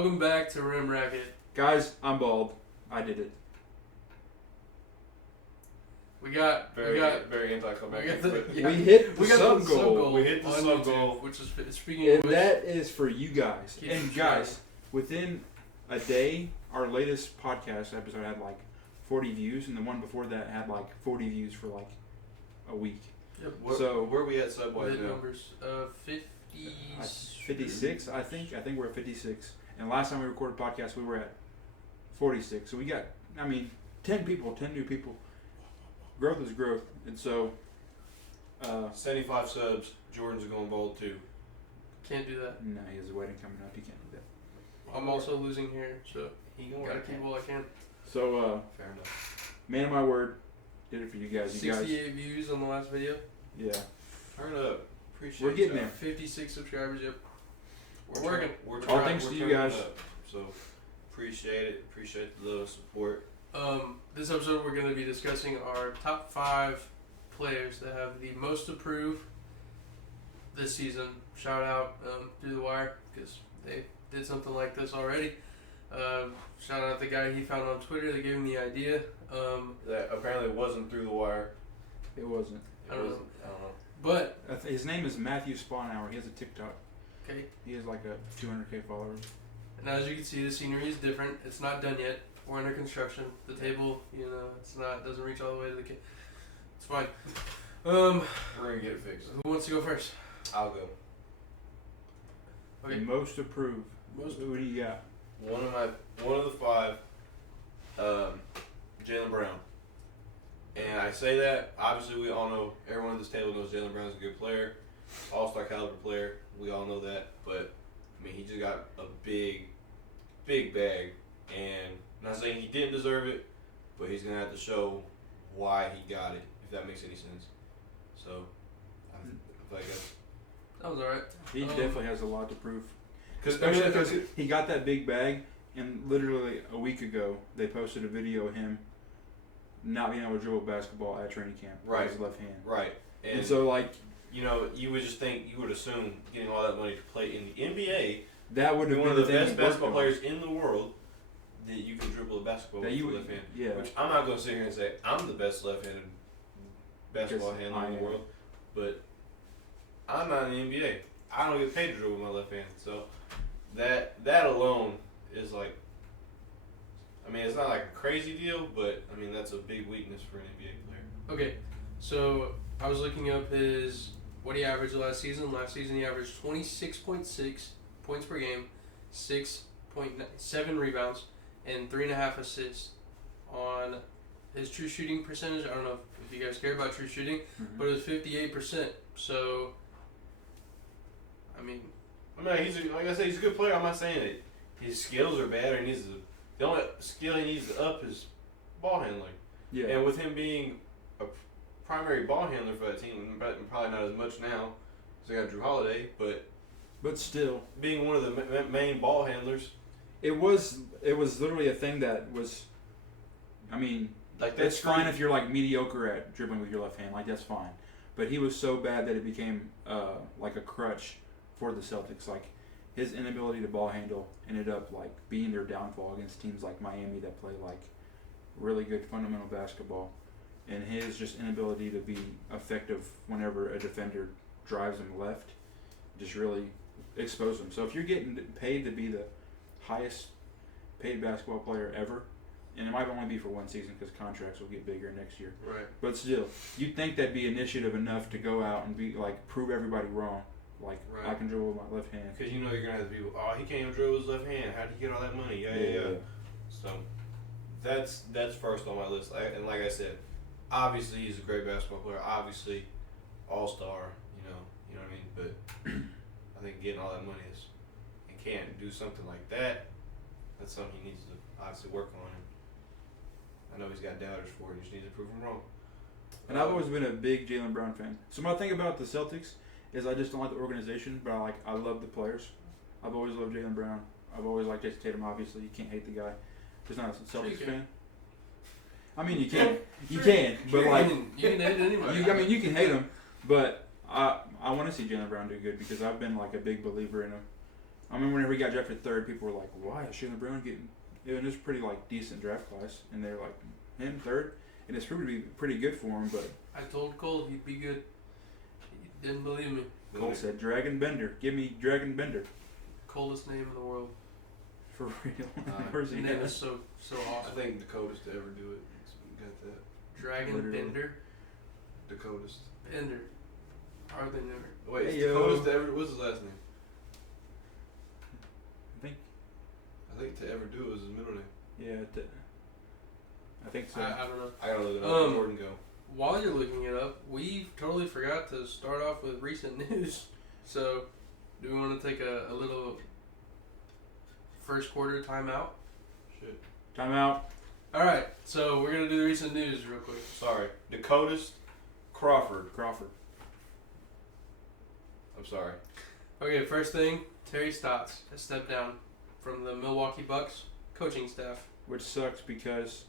Welcome back to Rim Racket. Guys, I'm bald. I did it. We got Very anticlimactic. We hit the we got sub the goal. We hit the on sub YouTube, goal. which is speaking And of which, that is for you guys. Keep And subscribing. guys, within a day, our latest podcast episode had like 40 views, and the one before that had like 40 views for like a week. Yep. So where are we at sub-wise Mid now? numbers 56, I think. I think we're at 56. And last time we recorded a podcast, we were at 46. So we got, 10 people, 10 new people. Growth is growth. And so, 75 subs. Jordan's going bald too. Can't do that. no, he has a wedding coming up. He can't do that. I'm also losing hair, so He going gotta keep what I can. So, Fair enough. man of my word, did it for you guys. You guys, 68 views on the last video. yeah. Turn up. Appreciate We're getting y'all. there. 56 subscribers. Yep. We're working. We're All trying, thanks we're to you turning guys. up. So appreciate it. Appreciate the love, support. This episode we're going to be discussing our top 5 players that have the most to prove this season. Shout out Through the Wire because they did something like this already. Shout out the guy he found on Twitter that gave him the idea. That apparently wasn't through the wire. It wasn't. It I don't know. wasn't. I don't know. But, His name is Matthew Spawnhour. He has a TikTok. okay, He has like a 200K followers. and as you can see, the scenery is different. It's not done yet. We're under construction. The table, doesn't reach all the way to the kid. It's fine. We're gonna get it fixed. Who wants to go first? I'll go. Okay. The most approved. Most Who do you got? One of the 5. Jaylen Brown. And I say that, obviously we all know, everyone at this table knows Jaylen Brown is a good player, all-star caliber player, we all know that, but, he just got a big bag, and I'm not saying he didn't deserve it, but he's going to have to show why he got it, if that makes any sense. So, I feel like that's... That was alright. He definitely has a lot to prove. Especially Because he got that big bag, and literally a week ago, they posted a video of him not being able to dribble basketball at training camp Right. with his left hand. Right. And so, like, you would just think, you would assume getting all that money to play in the NBA, that would be have one been of the thing best he worked basketball on. players in the world, that you can dribble a basketball That with you your would, left hand. yeah. Which I'm not going to sit here and say I'm the best left-handed basketball Because handler in I the am. world, but I'm not in the NBA. I don't get paid to dribble with my left hand, so that alone is like, it's not like a crazy deal, but that's a big weakness for an NBA player. Okay, so I was looking up what he averaged last season. Last season he averaged 26.6 points per game, 6.7 rebounds, and 3.5 assists. On his true shooting percentage, I don't know if you guys care about true shooting, Mhm. but it was 58%. So, Like I said, he's a good player. I'm not saying that his skills are bad, or the only skill he needs to up is ball handling. Yeah. And with him being a primary ball handler for that team, but probably not as much now, because they got Drew Holiday, But still, being one of the main ball handlers, it was literally a thing that was, like it's fine if you're like mediocre at dribbling with your left hand, like that's fine. But he was so bad that it became like a crutch for the Celtics. Like his inability to ball handle ended up like being their downfall against teams like Miami that play like really good fundamental basketball, and his just inability to be effective whenever a defender drives him left just really exposed him. So if you're getting paid to be the highest paid basketball player ever, and it might only be for one season because contracts will get bigger next year. right. But still, you'd think that'd be initiative enough to go out and be like prove everybody wrong. Like Right. I can dribble with my left hand. because you're gonna have people. Oh, he can't even dribble with his left hand. How did he get all that money? Yeah. So that's first on my list. And like I said, obviously he's a great basketball player. Obviously, all-star. You know what I mean. But I think getting all that money and can't do something like that. That's something he needs to obviously work on. And I know he's got doubters for it. He just needs to prove him wrong. And I've always been a big Jaylen Brown fan. So my thing about the Celtics is I just don't like the organization, but I love the players. I've always loved Jaylen Brown. I've always liked Jason Tatum. Obviously, you can't hate the guy. Just not a Celtics you fan. You can. You can, but like you can hate anybody. you can hate him, but I want to see Jaylen Brown do good because I've been like a big believer in him. I mean, whenever he got drafted third, people were like, "Why is Jaylen Brown getting?" It was pretty like decent draft class, and they're like, "Him third," and it's proved to be pretty good for him. But I told Cole he'd be good. He didn't believe me. Cole said, "Dragon Bender, give me Dragon Bender." Coldest name in the world. For real. His name is so I awesome. think the coldest to ever do it. Got that. Dragon Literally. Bender. The coldest. Bender. Hardly never. Wait, Hey, it's the yo. coldest to ever. What's his last name? I think. I think to ever do it was his middle name. Yeah. I think so. I don't know. I gotta look it up. Jordan, go. While you're looking it up, we totally forgot to start off with recent news. So, do we want to take a little first quarter timeout? Shit. Timeout. All right. So we're gonna do the recent news real quick. Sorry. The coldest. Crawford. Crawford. I'm sorry. Okay. First thing, Terry Stotts has stepped down from the Milwaukee Bucks coaching staff. Which sucks because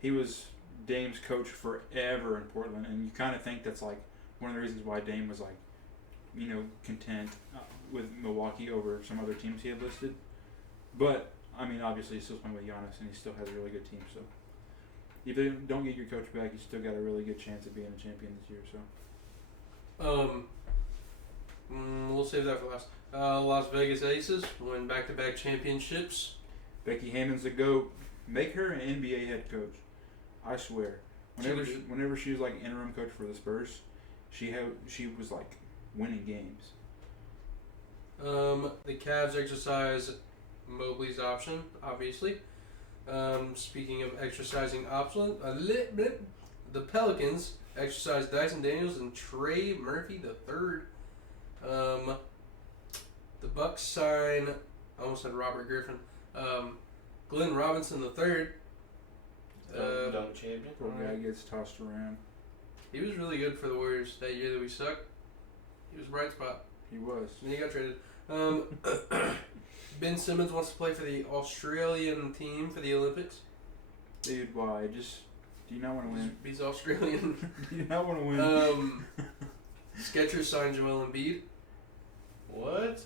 he was Dame's coach forever in Portland, and you kind of think that's like one of the reasons why Dame was like, content with Milwaukee over some other teams he had listed. But I mean, obviously he's still playing with Giannis, and he still has a really good team. So if they don't get your coach back, you still got a really good chance of being a champion this year. So We'll save that for last. Las Vegas Aces win back-to-back championships. Becky Hammon's the GOAT. Make her an NBA head coach. I swear. Whenever she was like interim coach for the Spurs, she was like winning games. The Cavs exercise Mobley's option, obviously. Speaking of exercising option, the Pelicans exercised Dyson Daniels and Trey Murphy III. The Bucks sign, I almost said Robert Griffin, Glenn Robinson III. Dunk champion. Poor guy gets tossed around. He was really good for the Warriors that year that we sucked. He was a bright spot. He was. And he got traded. Ben Simmons wants to play for the Australian team for the Olympics. Dude, why? Do you not want to win? He's Australian. Do you not want to win? Skechers signed Joel Embiid. What?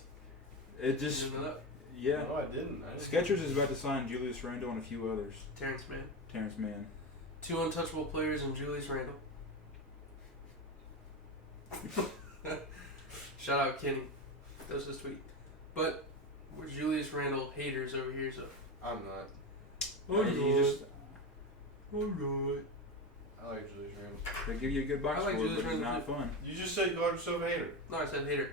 It just, Did you know that? yeah. No, I didn't. Skechers is about to sign Julius Randle and a few others. Terrence Mann. Terrence Mann. 2 untouchable players and Julius Randle. Shout out Kenny. That was his tweet. But we're Julius Randle haters over here, so. I'm not. Alright. I like Julius Randle. They give you a good box I like score, Julius but he's Randle not fun. You just said you called yourself a hater. No, I said hater.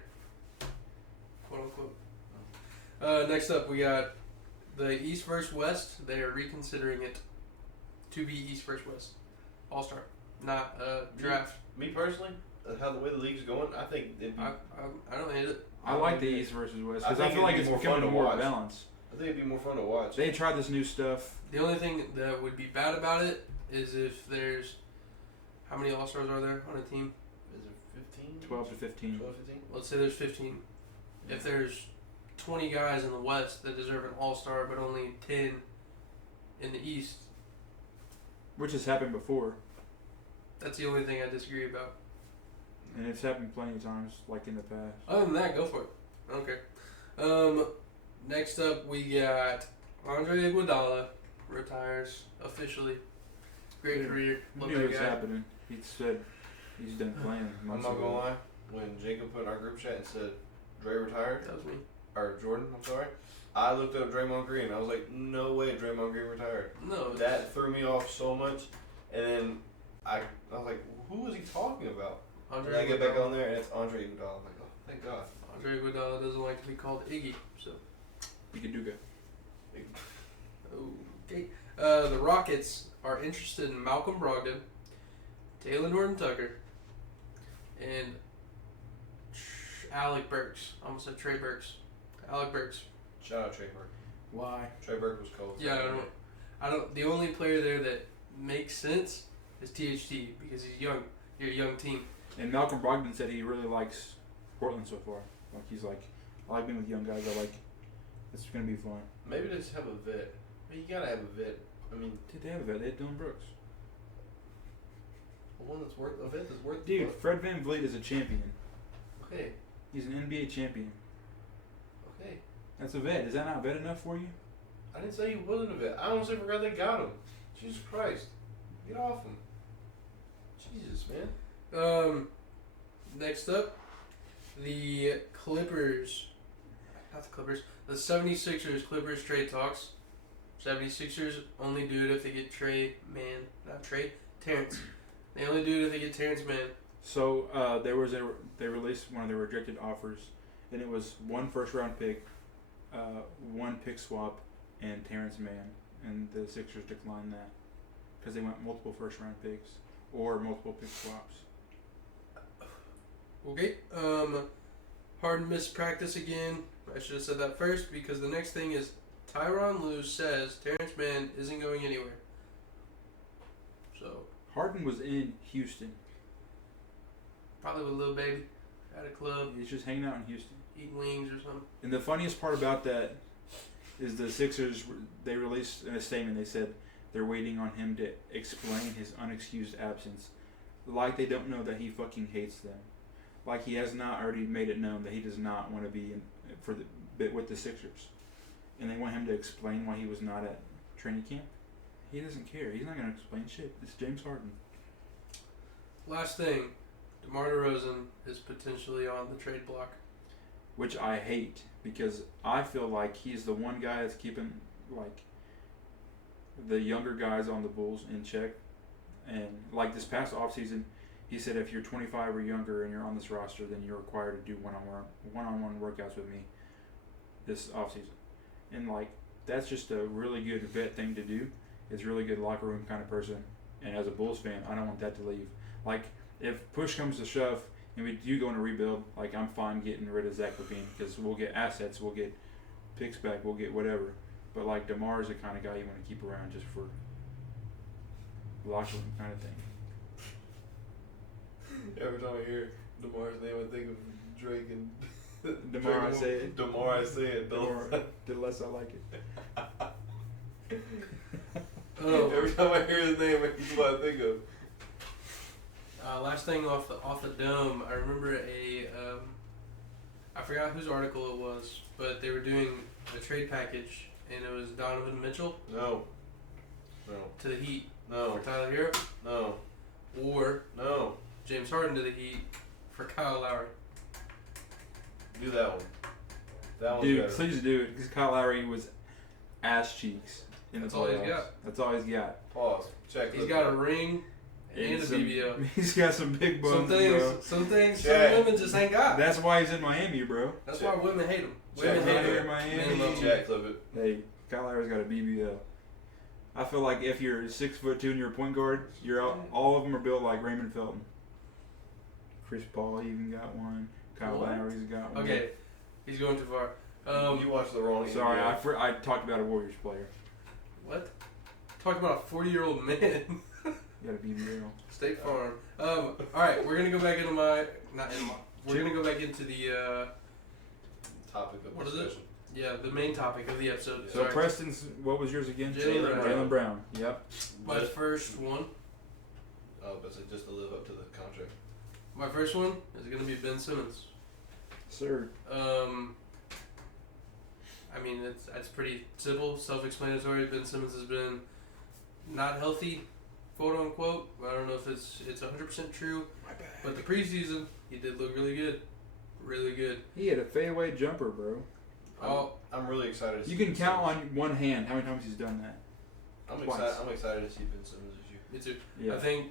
Quote unquote. Next up, we got the East vs. West. They are reconsidering it to be East vs. West. All-Star, not draft. Me personally, how the way the league's going, I think it'd be. I don't hate it. I like the East versus West because I think feel like it'd it's be more becoming fun to more watch. balanced. I think it'd be more fun to watch. They tried this new stuff. The only thing that would be bad about it is if there's how many All-Stars are there on a team? Is it 15? 12 to 15. 12, 15? Let's say there's 15. If there's 20 guys in the West that deserve an All-Star, but only 10 in the East, Which has happened before. that's the only thing I disagree about. And it's happened plenty of times, like in the past. Other than that, go for it. I don't care. Next up, we got Andre Iguodala retires officially. Great career. I Love knew that it was guy. happening. He said he's done playing. I'm months not ago. gonna lie. When Jacob put in our group chat and said Dre retired, That was me. or Jordan, I'm sorry, I looked up Draymond Green. I was like, no way, Draymond Green retired. No, That threw me off so much. And then I was like, who was he talking about? And Andre I get back Iguodala. on there and it's Andre Iguodala. I'm like, oh, thank God. Andre Iguodala doesn't like to be called Iggy, so You could do good. okay. The Rockets are interested in Malcolm Brogdon, Taylor Norton Tucker, and Alec Burks. I almost said Trey Burks. Alec Burks. Shout out Trey Burke. Why? Trey Burke was cold. Yeah, I don't. The only player there that makes sense is THT because he's young. You're a young team. And Malcolm Brogdon said he really likes Portland so far. Like he's like, I like being with young guys. I like, it's gonna be fun. Maybe they just have a vet. I mean, you gotta have a vet. I mean, Did they have a vet? They had Dylan Brooks. one that's worth a vet that's worth. Dude, Fred VanVleet is a champion. Okay. He's an NBA champion. Okay. That's a vet. Is that not vet enough for you? I didn't say he wasn't a vet. I honestly forgot they got him. Jesus Christ. Get off him. Jesus, man. Next up, the Clippers. Not the Clippers. The 76ers Clippers trade talks. 76ers only do it if they get Terrence. They only do it if they get Terrence Mann. So they released one of their rejected offers, and it was 1 first-round pick, 1 pick swap, and Terrence Mann, and the Sixers declined that because they went multiple first-round picks or multiple pick swaps. Okay. Harden missed practice again. I should have said that first because the next thing is Tyronn Lue says Terrence Mann isn't going anywhere. So Harden was in Houston. probably with a little baby at a club, He's just hanging out in Houston. eating wings or something. And the funniest part about that is the Sixers, they released in a statement, they said they're waiting on him to explain his unexcused absence. Like they don't know that he fucking hates them. Like he has not already made it known that he does not want to be with the Sixers. And they want him to explain why he was not at training camp. He doesn't care. He's not going to explain shit. It's James Harden. Last thing, DeMar DeRozan is potentially on the trade block. Which I hate because I feel like he's the one guy that's keeping like the younger guys on the Bulls in check. And like this past offseason, he said if you're 25 or younger and you're on this roster, then you're required to do one-on-one workouts with me this offseason. And like that's just a really good vet thing to do. It's a really good locker room kind of person. And as a Bulls fan, I don't want that to leave. Like if push comes to shove and we do go in a rebuild, like I'm fine getting rid of Zach LaVine because we'll get assets, we'll get picks back, we'll get whatever. But like DeMar is the kind of guy you want to keep around just for locker room kind of thing. Every time I hear DeMar's name, I think of Drake and DeMar, I say it. DeMar, I say it. DeMar, the less I like it. Every time I hear his name, that's what I think of. Last thing off the dome, I remember I forgot whose article it was, but they were doing a trade package, and it was Donovan Mitchell No. to the Heat No. for Tyler Hero, No. or No. James Harden to the Heat for Kyle Lowry. Do that one. That one's Dude, better. please do it because Kyle Lowry was ass cheeks in That's the all playoffs. he's got. That's all he's got. Pause. Check. He's got a ring and a some, BBL. He's got some big bones, bro. Some things, Check. some women just ain't got. That's why he's in Miami, bro. That's Check. why women hate him. Check. Women hate Right here him. in Miami. Men love him. Jack, clip it. Hey, Kyle Lowry's got a BBL. I feel like if you're 6'2" and you're a point guard, you're all of them are built like Raymond Felton. Chris Paul even got one. Kyle What? Lowry's got one. Okay, he's going too far. You watched the wrong. Sorry, NBA. I talked about a Warriors player. What? Talking about a 40-year-old man. You got a BBL. State Farm. All right, we're gonna go back into we're gonna go back into the Topic of What is it? discussion. the main topic of the episode. So Sorry. Preston's, what was yours again? Jaylen Brown. Jaylen Brown. Yep. My first one. Oh, but it's just to live up to the contract. My first one is gonna be Ben Simmons. Sir. I mean it's pretty simple, self-explanatory. Ben Simmons has been not healthy, quote unquote. I don't know if it's 100% true, My bad. but the preseason he did look really good, really good. He had a fadeaway jumper, bro. I'm really excited. To You see can Ben count Simmons. on one hand how many times he's done that. I'm twice. excited. I'm excited to see Ben Simmons this year. Me too. Yeah. I think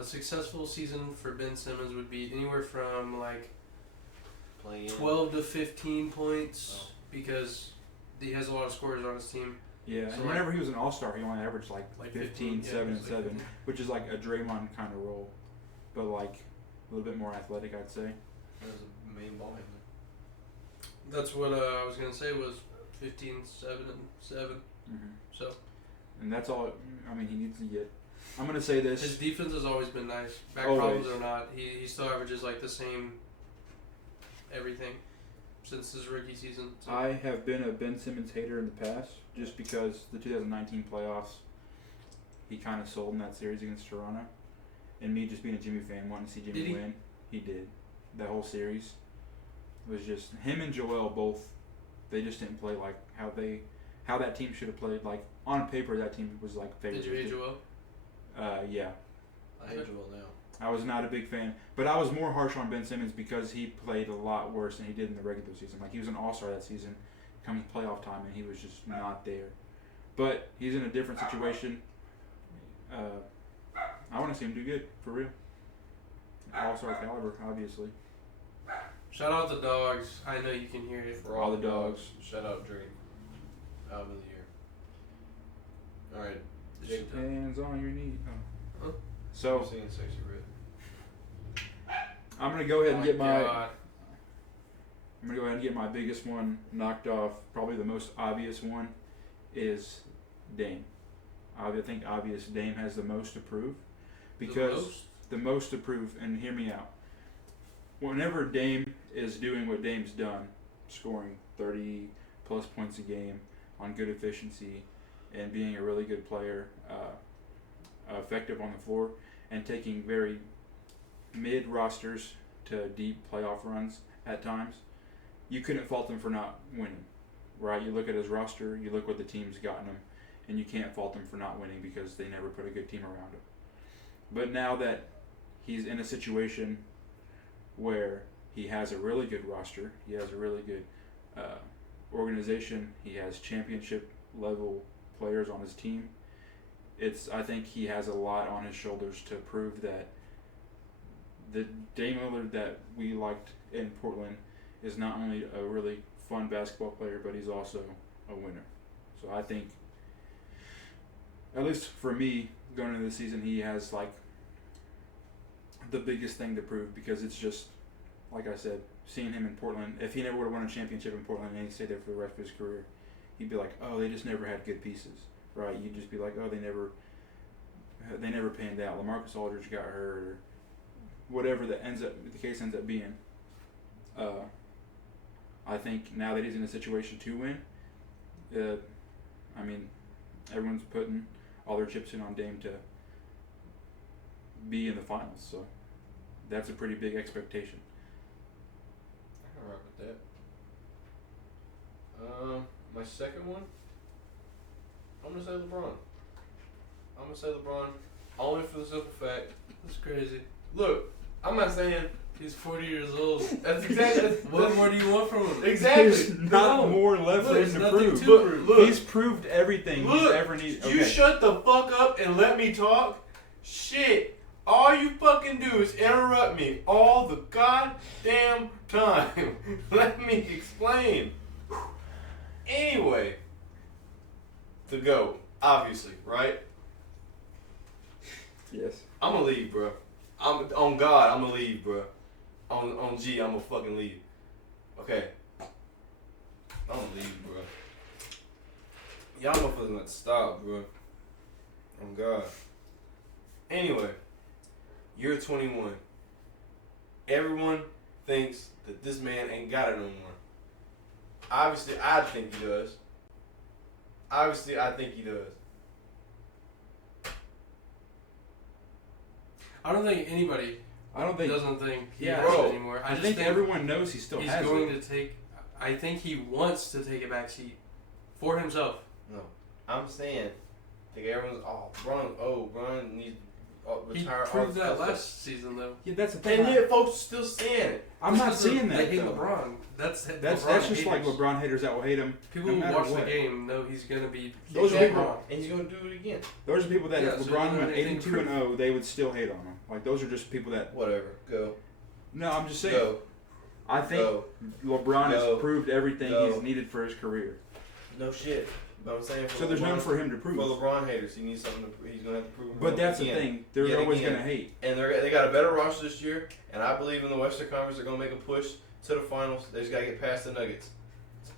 a successful season for Ben Simmons would be anywhere from like Playing 12 to 15 points Oh. because he has a lot of scorers on his team. Yeah, So and whenever he was an all-star, he only averaged like 15, 7, and yeah, 7, which is like a Draymond kind of role, but like a little bit more athletic, I'd say. as a main ball handler. That's what I was gonna say was 15, 7, and 7. Mm-hmm. So And that's all. I mean, he needs to get. I'm gonna say this. his defense has always been nice. Back Always. problems or not, he still averages like the same everything since his rookie season. So. I have been a Ben Simmons hater in the past, just because the 2019 playoffs, he kind of sold in that series against Toronto, and me just being a Jimmy fan, wanting to see Jimmy Did he? win. He did. That whole series was just him and Joel both. They just didn't play like how that team should have played. Like on paper, that team was like favored. Did you hate Joel? Yeah. I hate Joel now. I was not a big fan, but I was more harsh on Ben Simmons because he played a lot worse than he did in the regular season. Like he was an all-star that season, comes playoff time, and he was just not there. But he's in a different situation. I want to see him do good for real. All-star caliber, obviously. Shout out the dogs. I know you can hear it. For all the dogs. Shout out Drake. Album of the year. All right. Jake, Hands on your knee. Oh. Huh? So I'm singing Sexy Red. I'm gonna go ahead and get my. God. I'm gonna go ahead and get my biggest one knocked off. Probably the most obvious one is Dame. I think obvious Dame has the most to prove because the most to prove. And hear me out. Whenever Dame is doing what Dame's done, scoring 30 plus points a game on good efficiency and being a really good player, effective on the floor, and taking very mid rosters to deep playoff runs at times, you couldn't fault him for not winning, right? You look at his roster, you look what the team's gotten him, and you can't fault him for not winning because they never put a good team around him. But now that he's in a situation where he has a really good roster, he has a really good organization, he has championship level players on his team, I think he has a lot on his shoulders to prove that the Dame Lillard that we liked in Portland is not only a really fun basketball player, but he's also a winner. So I think, at least for me, going into the season, he has like the biggest thing to prove because it's just, like I said, seeing him in Portland, if he never would have won a championship in Portland and he stayed there for the rest of his career, he'd be like, oh, they just never had good pieces, right? You'd just be like, oh, they never panned out. LaMarcus Aldridge got hurt, or whatever the case ends up being. I think now that he's in a situation to win, everyone's putting all their chips in on Dame to be in the finals, so that's a pretty big expectation. I can rock with that. My second one, I'm gonna say LeBron. Only for the simple fact. That's crazy. Look, I'm not saying He's 40 years old. that's exactly. What more do you want from him? Exactly. There's not more left for There's him to nothing prove. to Look, prove. look. He's proved everything he's Look, ever needed. You shut the fuck up and let me talk. Shit. All you fucking do is interrupt me all the goddamn time. Let me explain. Anyway, the GOAT, obviously, right? Yes. I'm gonna leave, bro. I'm on God. I'm gonna leave, bro. On G, I'm gonna fucking leave. Okay. I'm gonna leave, bro. Y'all motherfuckers gonna stop, bro. On God. Anyway, you're 21. Everyone thinks that this man ain't got it no more. Obviously, I think he does. I don't think anybody doesn't think he Yeah, has bro. it anymore. I just think everyone knows he still he's has going it. to take. I think he wants to take a back seat for himself. No, I'm saying, like everyone's, LeBron needs to He retire. proved that last season, though. Yeah, that's the thing. And yet, folks are still saying it. I'm not Because seeing they that. hate though. LeBron. That's That's LeBron just like haters. LeBron haters that will hate him. People no who matter watch what. the game know he's gonna be. Those are Exactly. people- And he's gonna do it again. Those are people that Yeah, if so LeBron then went they 82 and 0, they would still hate on him. Like those are just people that. Whatever. Go. No, I'm just saying. Go. I think Go. LeBron Go. has proved everything Go. he's needed for his career. No shit. But I'm saying for So there's LeBron, none for him to prove. For LeBron haters, he needs something. He's gonna have to prove. But that's the again. thing. They're Yet always again. going to hate. And they got a better roster this year, and I believe in the Western Conference they're gonna make a push to the finals. They just gotta get past the Nuggets.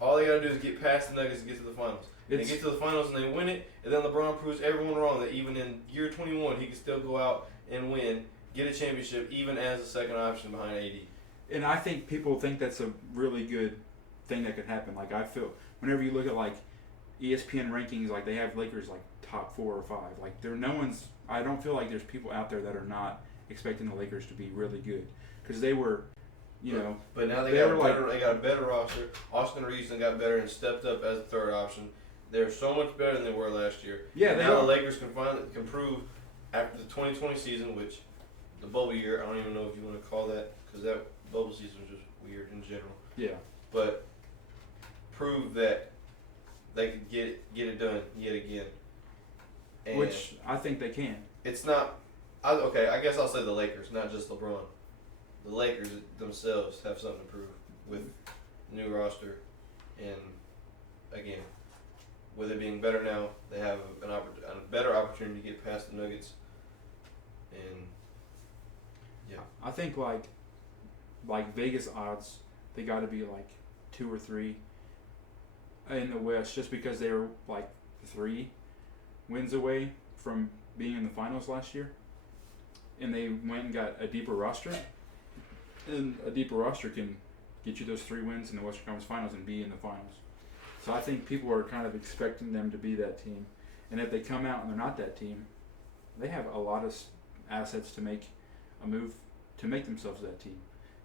All they gotta do is get past the Nuggets and get to the finals. They It's, get to the finals and they win it, and then LeBron proves everyone wrong that even in year 21 he can still go out and win, get a championship, even as a second option behind AD. and I think people think that's a really good thing that could happen. Like I feel whenever you look at like ESPN rankings, like they have Lakers like top 4 or 5. Like I don't feel like there's people out there that are not expecting the Lakers to be really good because they were, But now they they got were they got a better roster. Austin Reeves got better and stepped up as the third option. They're so much better than they were last year. Yeah, and they now are. the Lakers can prove after the 2020 season, which the bubble year, I don't even know if you want to call that, because that bubble season was just weird in general. Yeah. But prove that they could get it done yet again. And Which I think they can. it's not. I guess I'll say the Lakers, not just LeBron. The Lakers themselves have something to prove with new roster, and again, with it being better now, they have a better opportunity to get past the Nuggets. And yeah, I think like Vegas odds, they got to be like 2 or 3 in the West, just because they were like 3 wins away from being in the finals last year, and they went and got a deeper roster, and a deeper roster can get you those 3 wins in the Western Conference Finals and be in the finals. So I think people are kind of expecting them to be that team, and if they come out and they're not that team, they have a lot of assets to make a move to make themselves that team.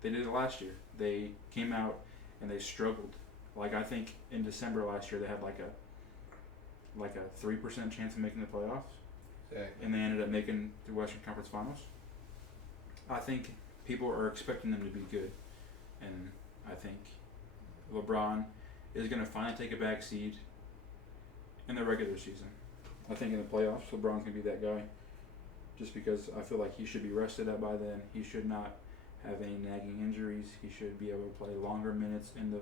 They did it last year. They came out and they struggled. Like, I think in December last year they had like a 3% chance of making the playoffs, exactly. and they ended up making the Western Conference Finals. I think people are expecting them to be good, and I think LeBron is going to finally take a back seat in the regular season. I think in the playoffs, LeBron's going to be that guy, just because I feel like he should be rested up by then. He should not have any nagging injuries. He should be able to play longer minutes in the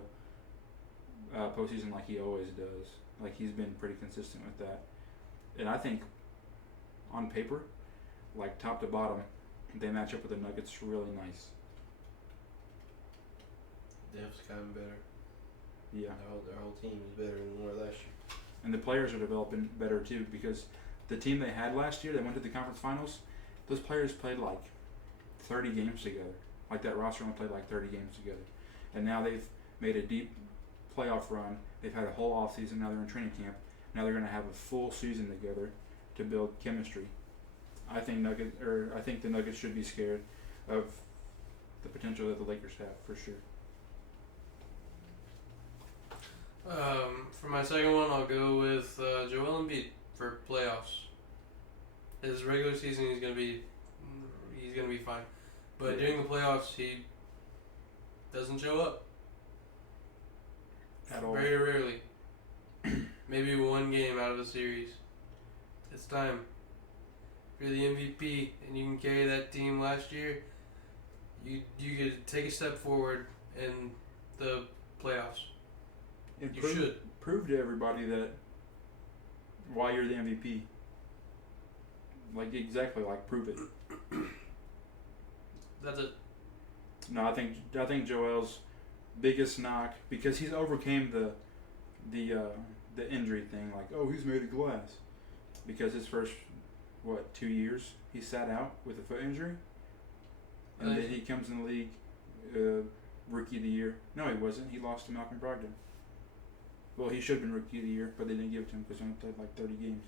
postseason like he always does. Like, he's been pretty consistent with that. And I think on paper, like top to bottom, they match up with the Nuggets really nice. Depth's gotten better. Yeah. Their whole team is better than they were last year. And the players are developing better too, because the team they had last year that went to the conference finals, those players played like 30 games together. Like, that roster only played like 30 games together. And now they've made a deep playoff run. They've had a whole off season. Now they're in training camp. Now they're going to have a full season together to build chemistry. I think the Nuggets should be scared of the potential that the Lakers have, for sure. For my second one, I'll go with Joel Embiid for playoffs. His regular season, he's gonna be fine, but during the playoffs, he doesn't show up At all. very rarely. Maybe one game out of a series. It's time. If you're the MVP and you can carry that team last year, you could take a step forward in the playoffs. And You should. prove to everybody that why you're the MVP. Like, exactly, like, prove it. That's it. No, I think Joel's biggest knock, because he's overcame the injury thing, like, oh, he's made of glass, because his first 2 years he sat out with a foot injury, and then he comes in the league, rookie of the year. No, he wasn't. He lost to Malcolm Brogdon. Well, he should have been rookie of the year, but they didn't give it to him because he only played like 30 games.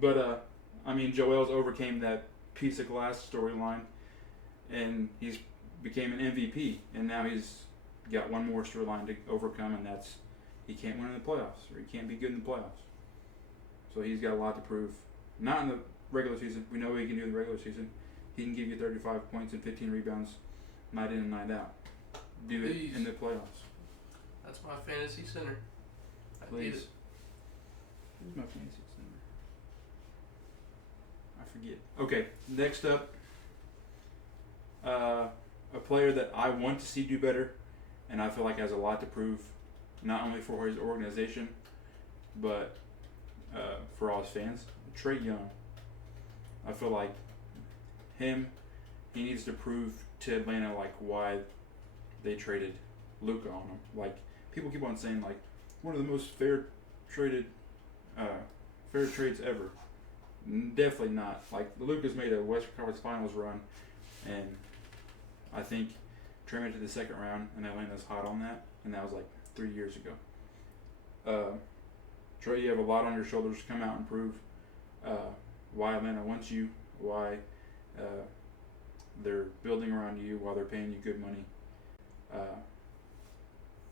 But I mean, Joel's overcame that piece of glass storyline, and he's became an MVP, and now he's got one more storyline to overcome, and that's he can't win in the playoffs, or he can't be good in the playoffs. So he's got a lot to prove. Not in the regular season. We know what he can do in the regular season. He can give you 35 points and 15 rebounds night in and night out. Do it in the playoffs. That's my fantasy center. I Please. need it. Who's my fantasy center? I forget. Okay, next up, a player that I want to see do better, and I feel like has a lot to prove, not only for his organization, but for all his fans. Trae Young. I feel like he needs to prove to Atlanta like why they traded Luka on him. Like, people keep on saying like one of the most fair trades ever. Definitely not. Like, Luka's made a Western Conference Finals run, and I think Trae went to the second round, and Atlanta's hot on that, and that was like 3 years ago. Trae, you have a lot on your shoulders. Come out and prove why Atlanta wants you, why They're building around you while they're paying you good money.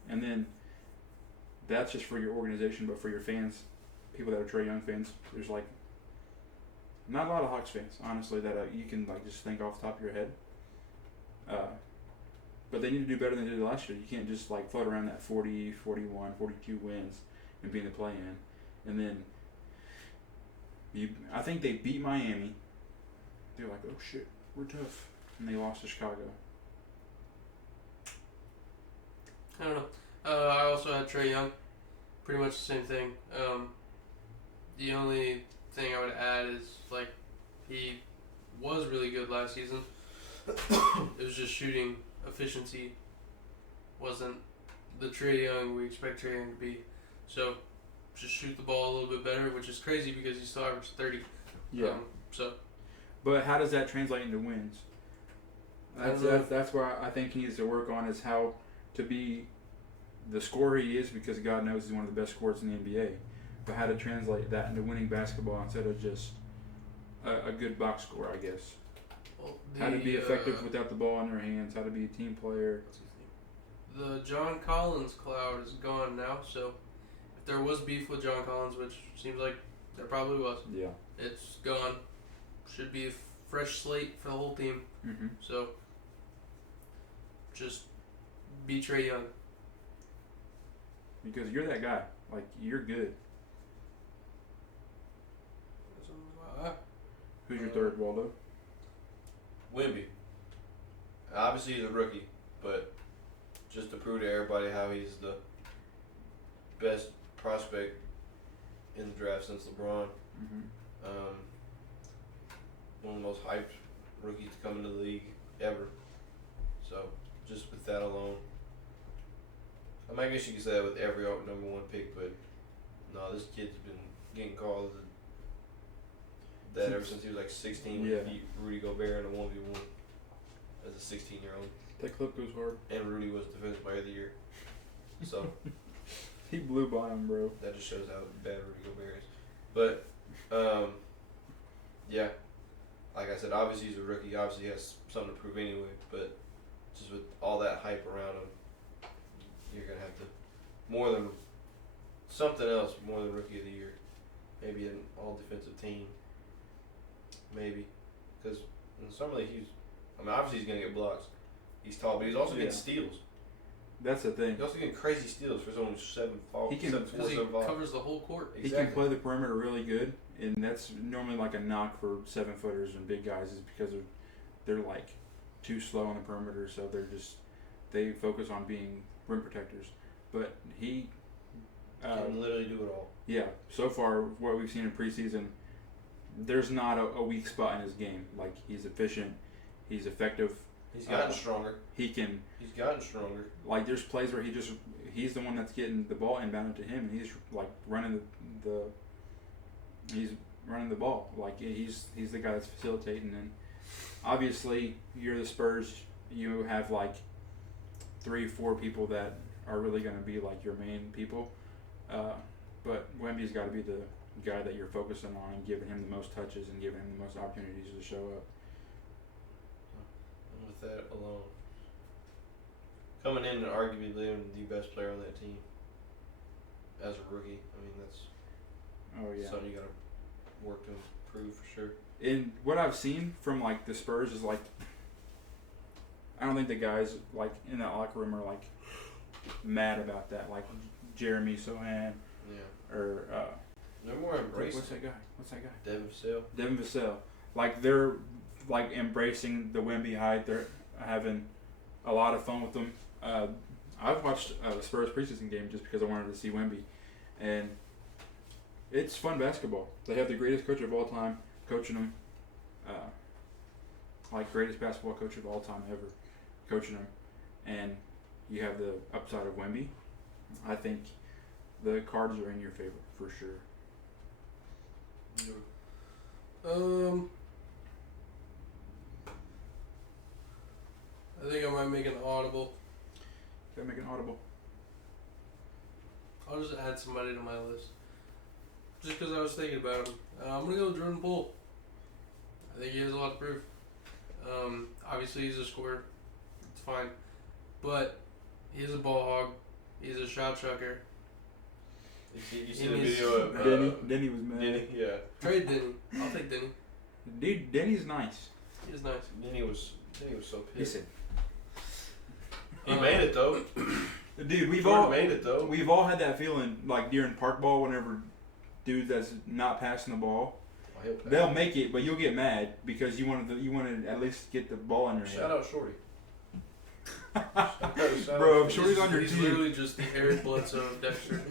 And then that's just for your organization, but for your fans, people that are Trae Young fans, there's like not a lot of Hawks fans, honestly, that you can like just think off the top of your head. But they need to do better than they did last year. You can't just like float around that 40, 41, 42 wins and be in the play-in. And then I think they beat Miami. They're like, oh shit, we're tough. And they lost to Chicago. I don't know. I also had Trae Young. Pretty much the same thing. The only thing I would add is, like, he was really good last season. It was just shooting efficiency wasn't the Trae Young we expect Trae Young to be. So, just shoot the ball a little bit better, which is crazy because he still averaged 30. Yeah. But how does that translate into wins? That's where I think he needs to work on, is how to be the scorer he is, because God knows he's one of the best scorers in the NBA. But how to translate that into winning basketball instead of just a good box score, I guess. Well, How to be effective without the ball in their hands. How to be a team player. The John Collins cloud is gone now, so if there was beef with John Collins, which seems like there probably was, Yeah. it's gone. Should be a fresh slate for the whole team. Mm-hmm. So, just be Trae Young. Because you're that guy. Like, you're good. Who's your third, Waldo? Wemby. Obviously, he's a rookie, but just to prove to everybody how he's the best prospect in the draft since LeBron. Mm-hmm. One of the most hyped rookies to come into the league ever. So, just with that alone. I mean, I guess you could say that with every number one pick, but no, this kid's been getting called that ever since he was like 16 when he beat Rudy Gobert in a 1v1 as a 16-year-old. That clip goes hard. And Rudy was Defensive Player of the Year. So he blew by him, bro. That just shows how bad Rudy Gobert is. But, yeah. Like I said, obviously he's a rookie. Obviously he has something to prove anyway. But just with all that hype around him, you're going to have to, more than something else, more than Rookie of the Year. Maybe an all-defensive team. Maybe. Because in Summer League, obviously he's going to get blocks. He's tall, but he's also getting steals. That's the thing. He's also getting crazy steals for someone who's 7'4", he covers the whole court. Exactly. He can play the perimeter really good, and that's normally like a knock for 7-footers and big guys, is because they're like too slow on the perimeter, so they focus on being rim protectors. But he can literally do it all. Yeah. So far, what we've seen in preseason, there's not a weak spot in his game. Like, he's efficient, he's effective. He's gotten stronger. He's gotten stronger. Like, there's plays where he's the one that's getting the ball inbounded to him, and he's like running the ball. Like, he's the guy that's facilitating. And obviously, you're the Spurs. You have like 3-4 people that are really going to be like your main people. But Wemby's got to be the guy that you're focusing on and giving him the most touches and giving him the most opportunities to show up. And with that alone, coming in and arguably being the best player on that team as a rookie, I mean, that's something you got to work to improve for sure. And what I've seen from like the Spurs is like, I don't think the guys like in that locker room are like mad about that. Like Jeremy Sohan, or they're more embracing. What's that guy? Devin Vassell. Like, they're like embracing the Wemby hype. They're having a lot of fun with them. I've watched the Spurs preseason game just because I wanted to see Wemby, and it's fun basketball. They have the greatest coach of all time coaching them. Like, greatest basketball coach of all time ever coaching them, and you have the upside of Wemby. I think the cards are in your favor for sure. I think I might make an audible. Gotta make an audible. I'll just add somebody to my list. Just because I was thinking about him. I'm going to go with Jordan Poole. I think he has a lot to prove. Obviously, he's a scorer. It's fine. But he's a ball hog. He's a shot chucker. You see the video of Denny was mad. Denny? Yeah. Trade Denny. I'll take Denny. Dude, Denny's nice. He's nice. Denny was so He pissed. said, He made it though. dude, we've Jordan all made it though. We've all had that feeling, like during park ball, whenever dude that's not passing the ball, they'll make it, but you'll get mad because you want to at least get the ball in your hand. Shout out Shorty. Bro, if Shorty's on your He's team, literally just the Eric Bledsoe of Dexter.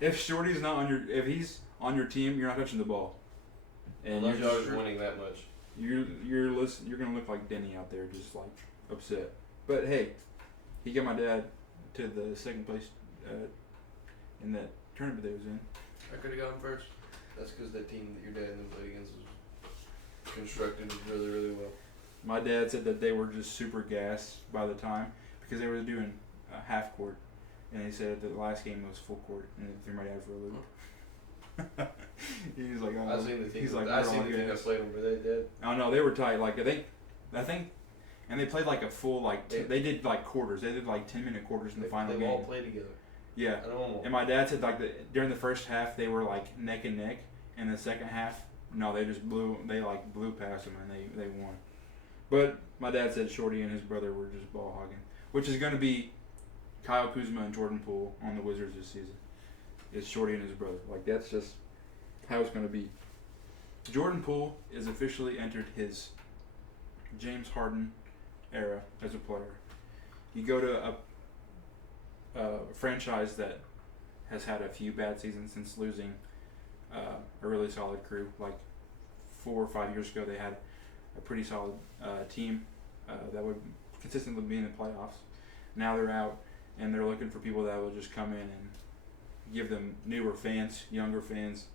if Shorty's not on your, if he's on your team, you're not touching the ball, and Unless you're y'all just, are winning that much. you're gonna look like Denny out there, just like upset. But hey, he got my dad to the second place in that tournament they was in. I could have got him first. That's because that team that your dad played against was constructed really, really well. My dad said that they were just super gassed by the time because they were doing half court, and he said that the last game was full court, and it threw my dad for a loop. He was like, oh. I seen the team. He's like, I we're seen all the team that gas. played them, but they did. Oh no, they were tight. Like I think, and they played like a full like they did like quarters. They did like 10-minute quarters in the final They game. all played together. Yeah. I don't know. And my dad said like during the first half they were like neck and neck, and the second half no, they just blew past them and they won. But my dad said Shorty and his brother were just ball hogging, which is going to be Kyle Kuzma and Jordan Poole on the Wizards this season. Is Shorty and his brother. Like that's just how it's going to be. Jordan Poole is officially entered his James Harden era as a player. You go to a franchise that has had a few bad seasons since losing a really solid crew. Like 4 or 5 years ago, they had a pretty solid team that would consistently be in the playoffs. Now they're out, and they're looking for people that will just come in and give them newer fans, younger fans,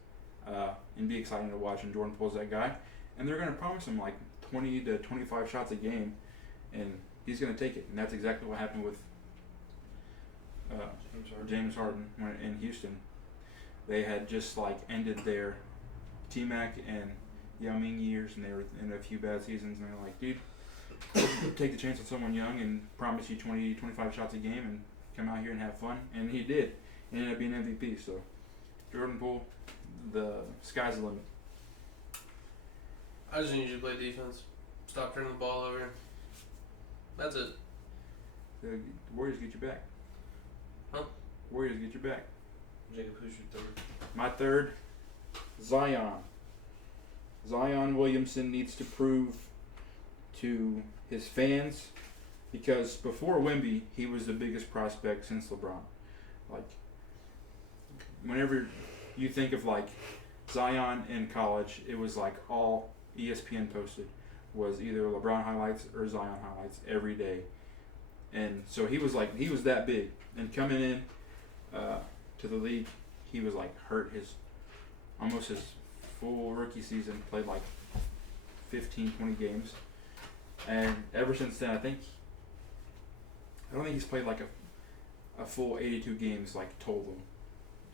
and be exciting to watch. And Jordan Poole's that guy, and they're going to promise him like 20 to 25 shots a game, and he's going to take it. And that's exactly what happened with James Harden in Houston. They had just like ended their T-Mac and Yao Ming years, and they were in a few bad seasons, and they're like, dude, take the chance on someone young and promise you 20, 25 shots a game and come out here and have fun. And he did. He ended up being MVP. So Jordan Poole, the sky's the limit. I just need you to play defense. Stop turning the ball over. That's it. The Warriors get you back. Huh? Warriors get you back. Jacob, who's your third? My third, Zion. Zion Williamson needs to prove to his fans, because before Wemby, he was the biggest prospect since LeBron. Like, whenever you think of like Zion in college, it was like all ESPN posted was either LeBron highlights or Zion highlights every day. And so he was that big. And coming in to the league, he was like hurt almost his full rookie season, played like 15, 20 games. And ever since then, I don't think he's played like a full 82 games like total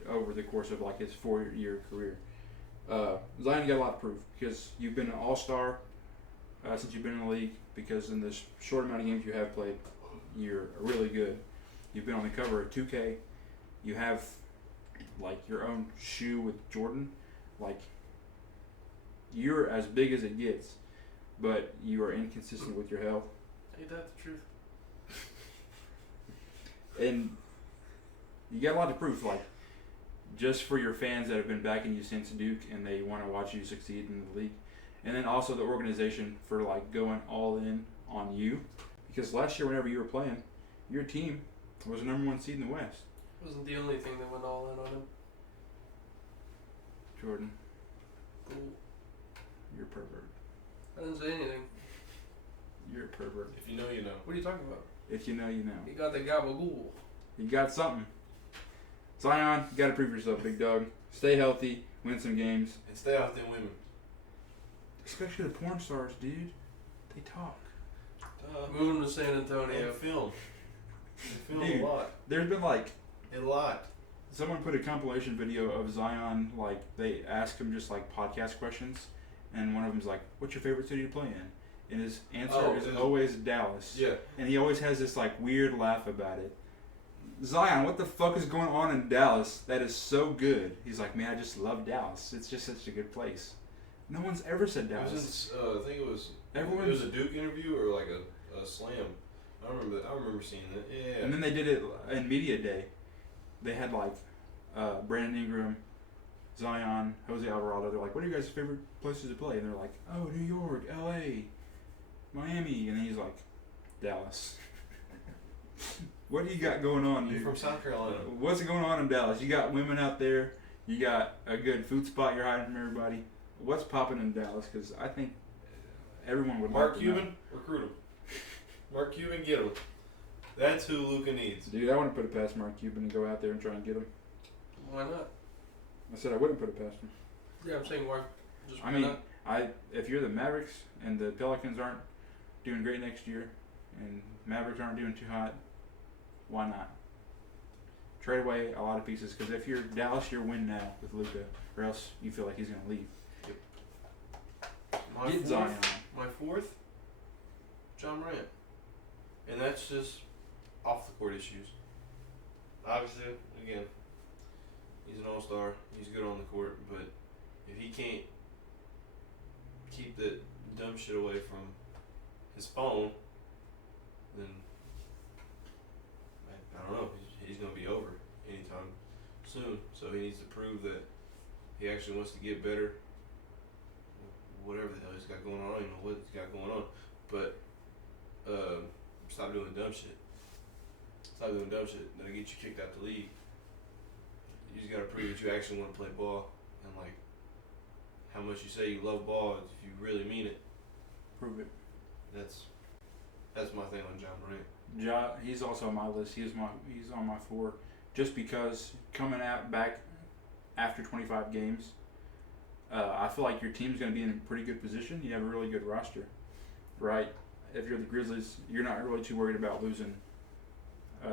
over the course of like his 4-year career. Zion got a lot to prove, because you've been an all-star since you've been in the league, because in this short amount of games you have played, you're really good. You've been on the cover of 2K. You have like your own shoe with Jordan. Like, you're as big as it gets, but you are inconsistent with your health. Ain't that the truth? And you got a lot to prove, like, just for your fans that have been backing you since Duke and they want to watch you succeed in the league. And then also the organization for like going all in on you. Because last year, whenever you were playing, your team was the number 1 seed in the West. Wasn't the only thing that went all in on him. Jordan, Cool. you're a pervert. I didn't say anything. You're a pervert. If you know, you know. What are you talking about? If you know, you know. He got the gabagool. You got something. Zion, you got to prove yourself, big dog. Stay healthy, win some games. And stay off them women. Especially the porn stars, dude. They talk. Move him to San Antonio. And film. They film Dude. a lot. There's been like, A lot. someone put a compilation video of Zion, like they ask him just like podcast questions, and one of them's like, "What's your favorite city to play in?" and his answer Oh, is always Dallas. Yeah. And he always has this like weird laugh about it. Zion, what the fuck is going on in Dallas that is so good? He's like, man, I just love Dallas. It's just such a good place. No one's ever said It Dallas. was in, I think it was. Everyone's- It was a Duke interview or like a slam. I remember seeing that. Yeah. And then they did it in media day. They had like Brandon Ingram, Zion, Jose Alvarado. They're like, what are you guys' favorite places to play? And they're like, oh, New York, L.A., Miami. And then he's like, Dallas. What do you got going on, You're dude? from South Carolina. What's going on in Dallas? You got women out there. You got a good food spot you're hiding from everybody. What's popping in Dallas? Because I think everyone would Mark like to know. Cuban, recruit him. Mark Cuban, get him. That's who Luka needs. Dude, I wouldn't put it past Mark Cuban to go out there and try and get him. Why not? I said I wouldn't put it past him. Yeah, I'm saying why. Just I why mean, not? if you're the Mavericks and the Pelicans aren't doing great next year, and Mavericks aren't doing too hot, why not? Trade away a lot of pieces, because if you're Dallas, you're win now with Luka, or else you feel like he's gonna leave. Get Zion. My fourth, John Morant. And that's just off the court issues. Obviously, again, he's an all-star. He's good on the court, but if he can't keep that dumb shit away from his phone, then I don't know. He's going to be over anytime soon. So he needs to prove that he actually wants to get better. Whatever the hell he's got going on, I don't even know what he's got going on. But stop doing dumb shit. Stop doing dumb shit. That'll get you kicked out the league. You just gotta prove that you actually want to play ball, and like how much you say you love ball. If you really mean it, Prove it. that's my thing on John Morant. Ja, he's also on my list. He's on my 4, just because coming out back after 25 games, I feel like your team's going to be in a pretty good position. You have a really good roster, right? If you're the Grizzlies, you're not really too worried about losing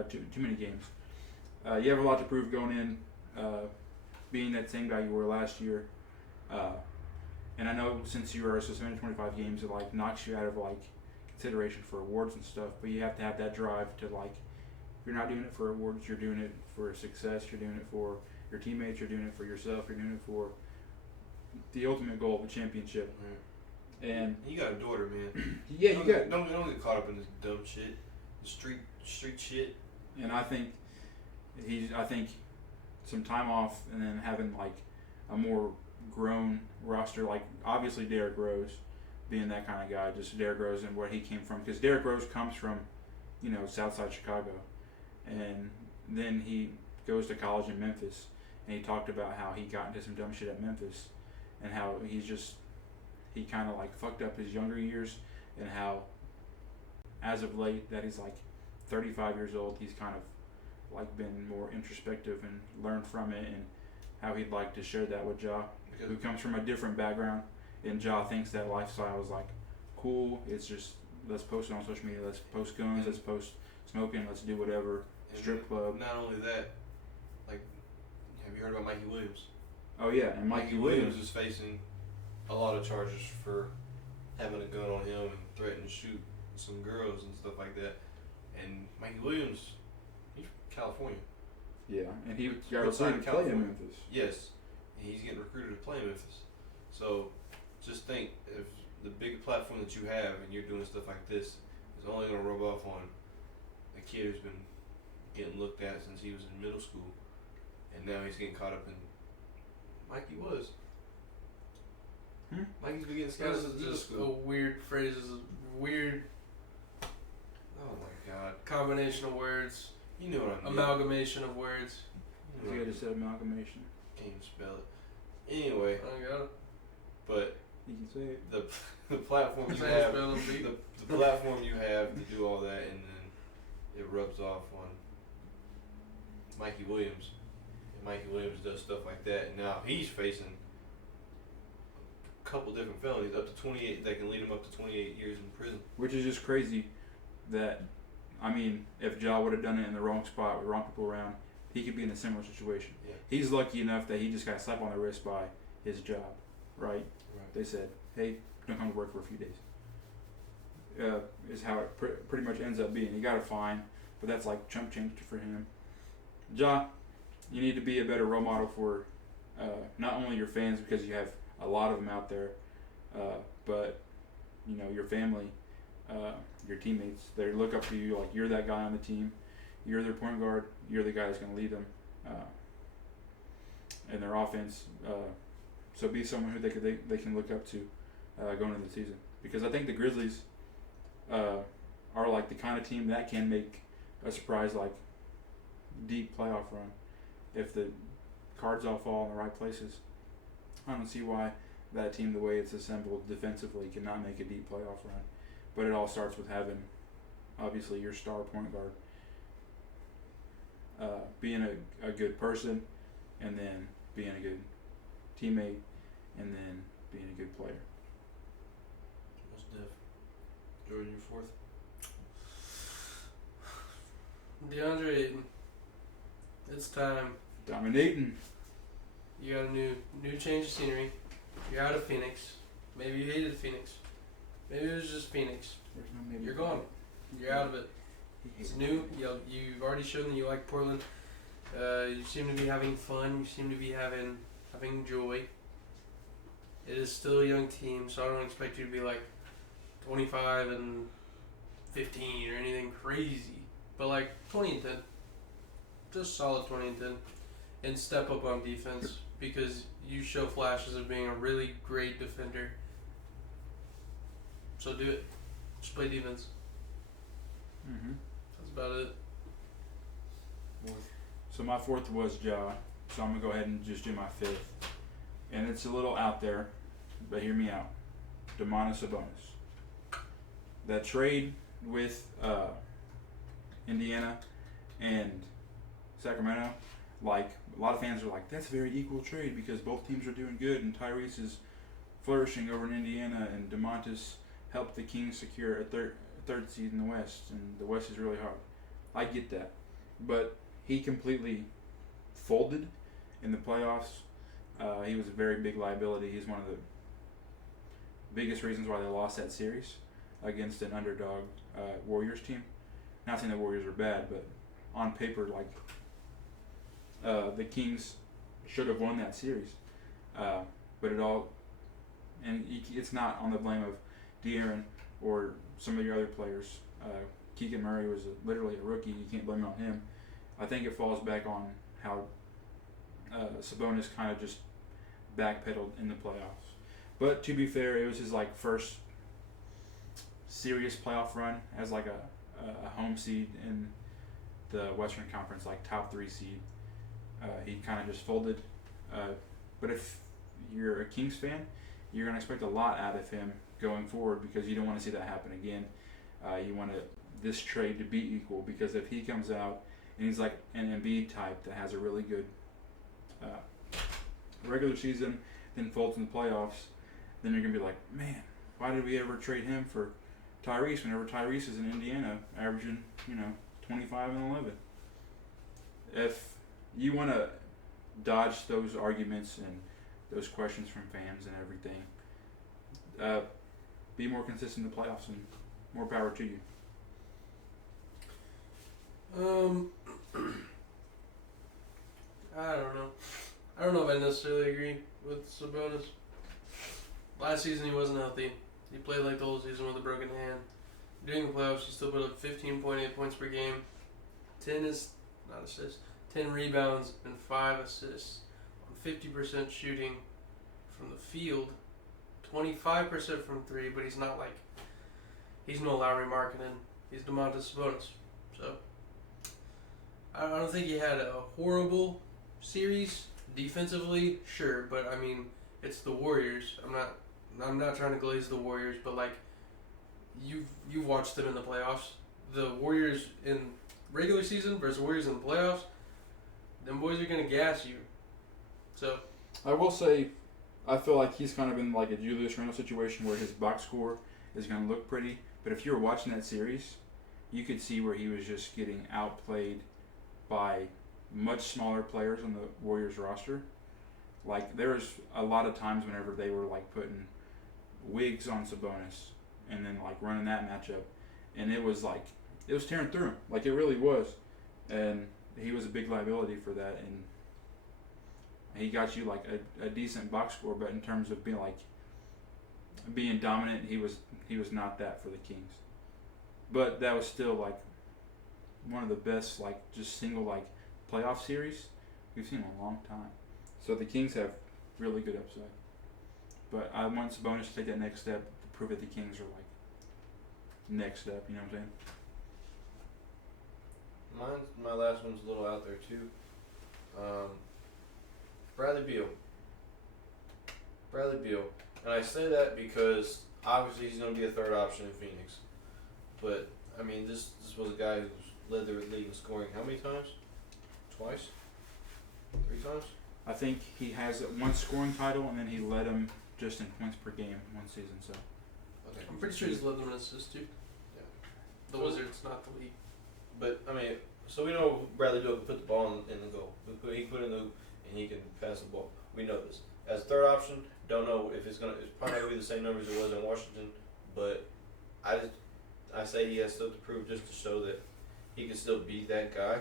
too many games. You have a lot to prove going in, being that same guy you were last year. And I know since you were suspended 25 games, it like knocks you out of like consideration for awards and stuff. But you have to have that drive to like, you're not doing it for awards. You're doing it for success. You're doing it for your teammates. You're doing it for yourself. You're doing it for the ultimate goal of a championship. And you got a daughter, man. yeah, you got. Don't get caught up in this dumb shit, the street shit. And I think some time off and then having like a more grown roster, like obviously Derrick Rose being that kind of guy, just Derrick Rose and where he came from, because Derrick Rose comes from, Southside Chicago, and then he goes to college in Memphis, and he talked about how he got into some dumb shit at Memphis, and how he kind of like fucked up his younger years, and how as of late that he's like 35 years old, he's kind of like been more introspective and learned from it, and how he'd like to share that with Ja, who comes from a different background, and Ja thinks that lifestyle is like cool. It's just, let's post it on social media, let's post guns, let's post smoking, let's do whatever, strip club. Not only that, like, have you heard about Mikey Williams? Oh yeah, and Mikey Williams is facing a lot of charges for having a gun on him and threatening to shoot some girls and stuff like that. And Mikey Williams, he's from California. Yeah, and he got What side recruited of to play in California? Memphis. Yes, and he's getting recruited to play in Memphis. So just think, if the big platform that you have and you're doing stuff like this is only going to rub off on a kid who's been getting looked at since he was in middle school, and now he's getting caught up in. Mikey was. Mikey's been getting That scouted is since middle just a school. weird phrase. It's a weird Oh my God! combination of words, You know what I mean? amalgamation of words. You know You what I just said amalgamation. can't even spell it. Anyway, I got it. but You can say it. the platform you Say have, spell and beat. the platform you have to do all that, and then it rubs off on Mikey Williams. And Mikey Williams does stuff like that, and now he's facing a couple different felonies, up to 28, that can lead him up to 28 years in prison. Which is just crazy that, I mean, if Ja would have done it in the wrong spot with wrong people around, he could be in a similar situation. Yeah. He's lucky enough that he just got slapped on the wrist by his job, right? Right. They said, hey, don't come to work for a few days. is how it pretty much ends up being. He got a fine, but that's like chump change for him. Ja, you need to be a better role model for not only your fans, because you have a lot of them out there, but your family, your teammates. They look up to you like you're that guy on the team. You're their point guard. You're the guy that's going to lead them in their offense. So be someone who they can look up to going into the season. Because I think the Grizzlies are like the kind of team that can make a surprise, like deep playoff run if the cards all fall in the right places. I don't see why that team, the way it's assembled defensively, cannot make a deep playoff run. But it all starts with having, obviously, your star point guard being a good person, and then being a good teammate, and then being a good player. Most def. Jordan, your fourth? DeAndre Ayton. It's time. Dominating. You got a new change of scenery. You're out of Phoenix. Maybe you hated Phoenix. Maybe it was just Phoenix. There's no maybe. You're gone. You're out of it. It's new. You've already shown that you like Portland. You seem to be having fun. You seem to be having joy. It is still a young team, so I don't expect you to be like 25 and 15 or anything crazy. But like 20 and 10. Just solid 20 and 10. And step up on defense, because you show flashes of being a really great defender. So do it. Just play defense. Mm-hmm. That's about it. So my fourth was Ja, so I'm going to go ahead and just do my fifth. And it's a little out there, but hear me out. Domantas Sabonis. That trade with Indiana and Sacramento, like, a lot of fans are like, that's a very equal trade because both teams are doing good and Tyrese is flourishing over in Indiana and Domantas helped the Kings secure a third seed in the West, and the West is really hard. I get that. But he completely folded in the playoffs. He was a very big liability. He's one of the biggest reasons why they lost that series against an underdog Warriors team. Not saying the Warriors are bad, but on paper, like, the Kings should have won that series. But it's not on the blame of De'Aaron or some of your other players. Keegan Murray was literally a rookie. You can't blame it on him. I think it falls back on how Sabonis kind of just backpedaled in the playoffs. But to be fair, it was his first serious playoff run as a home seed in the Western Conference, top 3 seed. He kind of just folded. But if you're a Kings fan, you're going to expect a lot out of him going forward because you don't want to see that happen again. You want this trade to be equal, because if he comes out and he's like an Embiid type that has a really good regular season, then folds in the playoffs, then you're going to be like, man, why did we ever trade him for Tyrese whenever Tyrese is in Indiana averaging, 25 and 11? If you want to dodge those arguments and those questions from fans and everything, be more consistent in the playoffs, and more power to you. I don't know. I don't know if I necessarily agree with Sabonis. Last season he wasn't healthy. He played like the whole season with a broken hand. During the playoffs, he still put up 15.8 points per game, 10 rebounds, and 5 assists on 50% shooting from the field, 25% from 3, but he's not he's no Lauri Markkanen. He's Domantas Sabonis. So I don't think he had a horrible series defensively, sure, but I mean, it's the Warriors. I'm not trying to glaze the Warriors, but you've watched them in the playoffs. The Warriors in regular season versus Warriors in the playoffs, them boys are gonna gas you. So I will say, I feel like he's kind of in a Julius Randle situation where his box score is going to look pretty. But if you were watching that series, you could see where he was just getting outplayed by much smaller players on the Warriors roster. There was a lot of times whenever they were putting wigs on Sabonis and then like running that matchup, and it was tearing through him, like it really was, and he was a big liability for that, and he got you like a decent box score, but in terms of being dominant, he was not that for the Kings. But that was still like one of the best like just single like playoff series we've seen in a long time. So the Kings have really good upside. But I want Sabonis to take that next step to prove that the Kings are like next step, you know what I'm saying? My last one's a little out there too. Bradley Beal. And I say that because obviously he's going to be a third option in Phoenix. But, I mean, this was a guy who's led the league in scoring how many times? Twice? 3 times? I think he has one scoring title, and then he led him just in points per game one season. So Okay. I'm pretty sure he's led them in assists too. Yeah. The Wizards, not the league. But, I mean, so we know Bradley Beal can put the ball in the goal. He can put it in the hoop, and he can pass the ball. We know this. As third option, don't know if it's probably not going to be the same numbers it was in Washington, but I say he has still to prove just to show that he can still be that guy.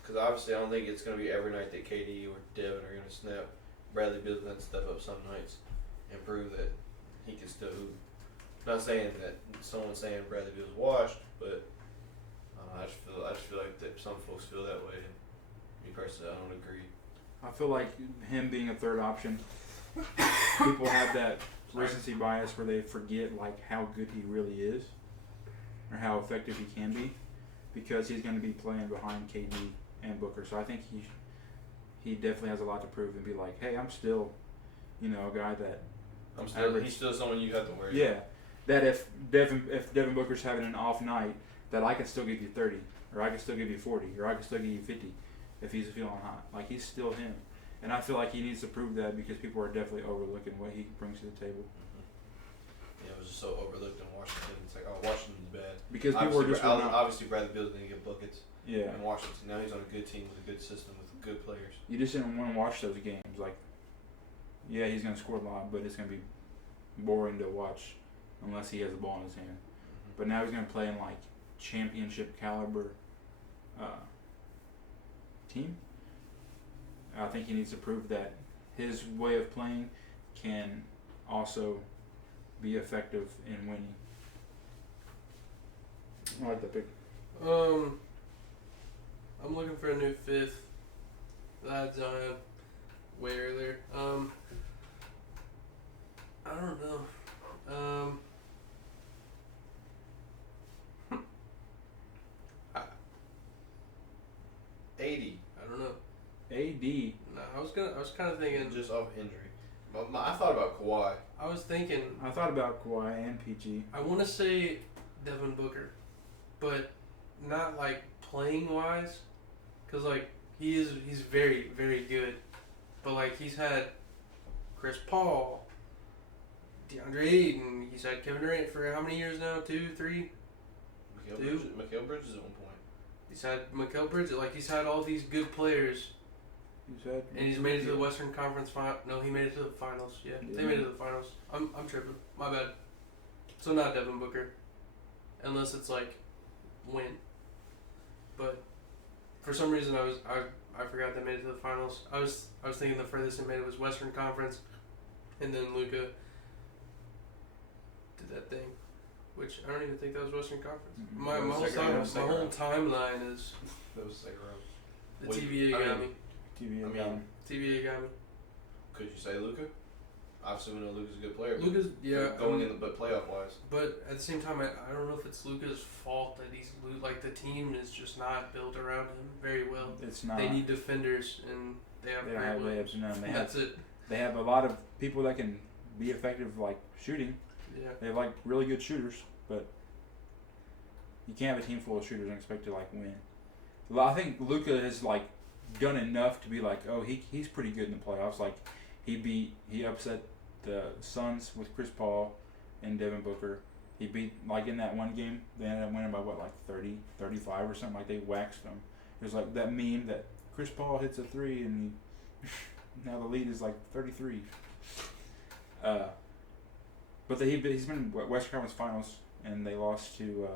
Because obviously I don't think it's going to be every night that KD or Devin are going to snap. Bradley Beal's going to step up some nights and prove that he can still hoop. Not saying that someone's saying Bradley Beal's washed, but I just feel like that some folks feel that way. Me personally, I don't agree. I feel like him being a third option, people have that recency bias where they forget like how good he really is, or how effective he can be, because he's going to be playing behind KD and Booker. So I think he definitely has a lot to prove and be like, hey, I'm still, a guy that He's still someone you have to worry. Yeah, that if Devin Booker's having an off night, that I can still give you 30, or I can still give you 40, or I can still give you 50, if he's feeling hot. Like he's still him, and I feel like he needs to prove that because people are definitely overlooking what he brings to the table. Yeah, it was just so overlooked in Washington. It's like, oh, Washington's bad. Because people are just obviously Bradley Beal's going to get buckets. Yeah. In Washington, now he's on a good team with a good system with good players. You just didn't want to watch those games. Like, yeah, he's going to score a lot, but it's going to be boring to watch unless he has the ball in his hand. Mm-hmm. But now he's going to play in like championship caliber team. I think he needs to prove that his way of playing can also be effective in winning. I like that pick. I'm looking for a new fifth. I had Zion way earlier. I don't know. 80. I don't know. AD. No, I was kind of thinking. Just off injury. I thought about Kawhi. I was thinking. I thought about Kawhi and PG. I want to say Devin Booker, but not like playing wise, cause like he's very very good, but like he's had Chris Paul, DeAndre Ayton, he's had Kevin Durant for how many years now? 2, 3. Mikal Bridges at one point. He's had Mikal Bridges. Like he's had all these good players. And he's made it to the Western Conference final. No, he made it to the finals. Yeah, they made it to the finals. I'm tripping. My bad. So not Devin Booker, unless it's like win. But for some reason I forgot they made it to the finals. I was thinking the furthest they made it was Western Conference, and then Luka did that thing, which I don't even think that was Western Conference. Mm-hmm. My whole timeline is That was the second round. the Well, TVA I got mean, me. TVA got me. Could you say Luka? Obviously, we know Luka's a good player. Luka's going in, but playoff wise. But at the same time, I don't know if it's Luka's fault that he's like the team is just not built around him very well. It's not. They need defenders, and they have. That's it. They have a lot of people that can be effective, like shooting. Yeah. They have like really good shooters, but you can't have a team full of shooters and expect to like win. I think Luka has like done enough to be like, oh, he's pretty good in the playoffs. Like he upset the Suns with Chris Paul and Devin Booker. He beat, like in that one game, they ended up winning by what, like 30, 35 or something. Like they waxed them. It was like that meme that Chris Paul hits a 3 and now the lead is like 33. But he's been in Western Conference Finals, and they lost to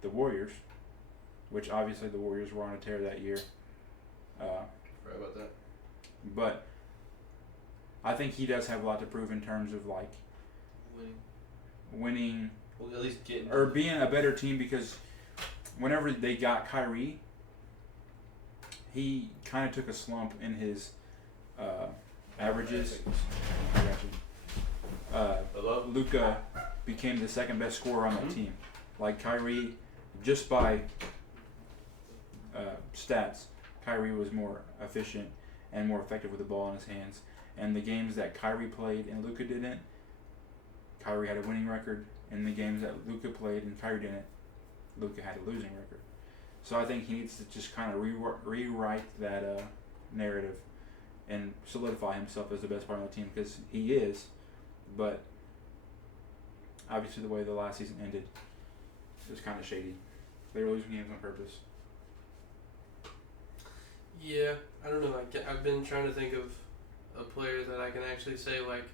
the Warriors, which obviously the Warriors were on a tear that year. Right about that. But I think he does have a lot to prove in terms of like winning Well, at least getting or being a better team, because whenever they got Kyrie, he kind of took a slump in his averages. I got you. Hello? Luka became the second best scorer on that team. Like Kyrie, just by stats, Kyrie was more efficient and more effective with the ball in his hands. And the games that Kyrie played and Luka didn't, Kyrie had a winning record. And the games that Luka played and Kyrie didn't, Luka had a losing record. So I think he needs to just kind of rewrite that narrative and solidify himself as the best part of the team, because he is. But obviously the way the last season ended was kind of shady. They were losing games on purpose. Yeah, I don't know. I've been trying to think of a player that I can actually say like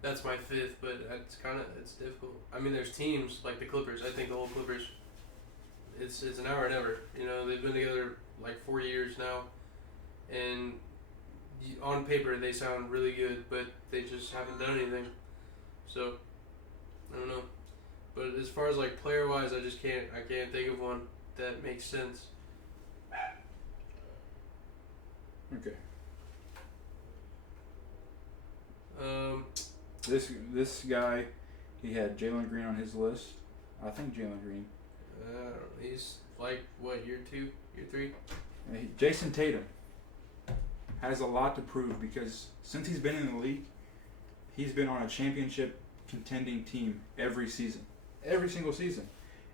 that's my fifth, but it's difficult. I mean, there's teams like the Clippers. I think the whole Clippers, it's an hour and ever. You know, they've been together like 4 years now, and on paper they sound really good, but they just haven't done anything. So I don't know. But as far as like player wise, I can't think of one that makes sense. Okay. This guy, he had Jalen Green on his list. I think Jalen Green. He's like what, year 2, year 3? Jason Tatum has a lot to prove, because since he's been in the league, he's been on a championship contending team every season, every single season,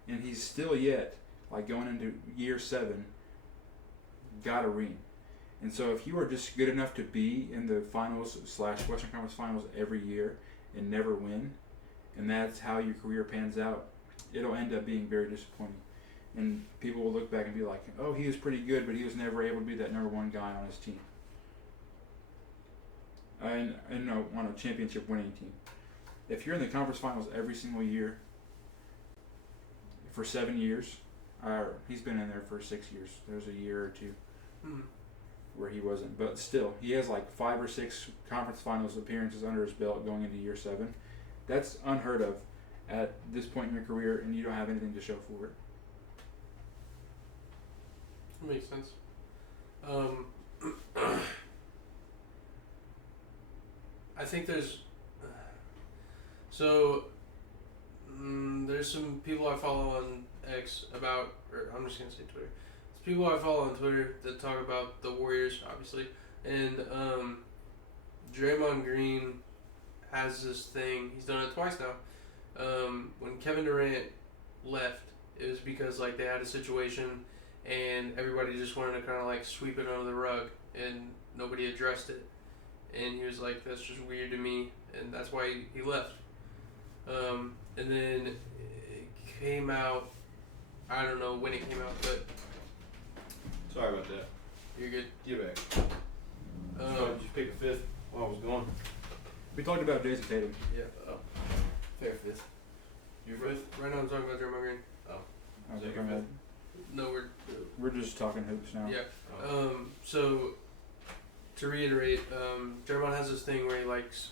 and he's still yet, like going into year 7, got a ring. And so if you are just good enough to be in the finals / Western Conference Finals every year and never win, and that's how your career pans out, it'll end up being very disappointing. And people will look back and be like, oh, he was pretty good, but he was never able to be that number 1 guy on his team. And on a championship winning team. If you're in the conference finals every single year for 7 years, he's been in there for 6 years. There's a year or 2 where he wasn't, but still, he has like 5 or 6 conference finals appearances under his belt going into year 7. That's unheard of at this point in your career, and you don't have anything to show for it. That makes sense. I think there's there's some people I follow on X or I'm just gonna say Twitter. There's people I follow on Twitter that talk about the Warriors, obviously, and Draymond Green has this thing. He's done it twice now. When Kevin Durant left, it was because like they had a situation and everybody just wanted to kind of like sweep it under the rug and nobody addressed it. And he was like, that's just weird to me, and that's why he left. And then it came out, I don't know when it came out, but... Sorry about that. You're good. Get back. Did you pick a fifth while I was gone? We talked about Jason Tatum. Yeah. Oh. Fair fifth. Your fifth? Right now I'm talking about Draymond Green. Is that your fifth? No, we're just talking hoops now. Yeah. Oh. So, to reiterate, Draymond has this thing where he likes...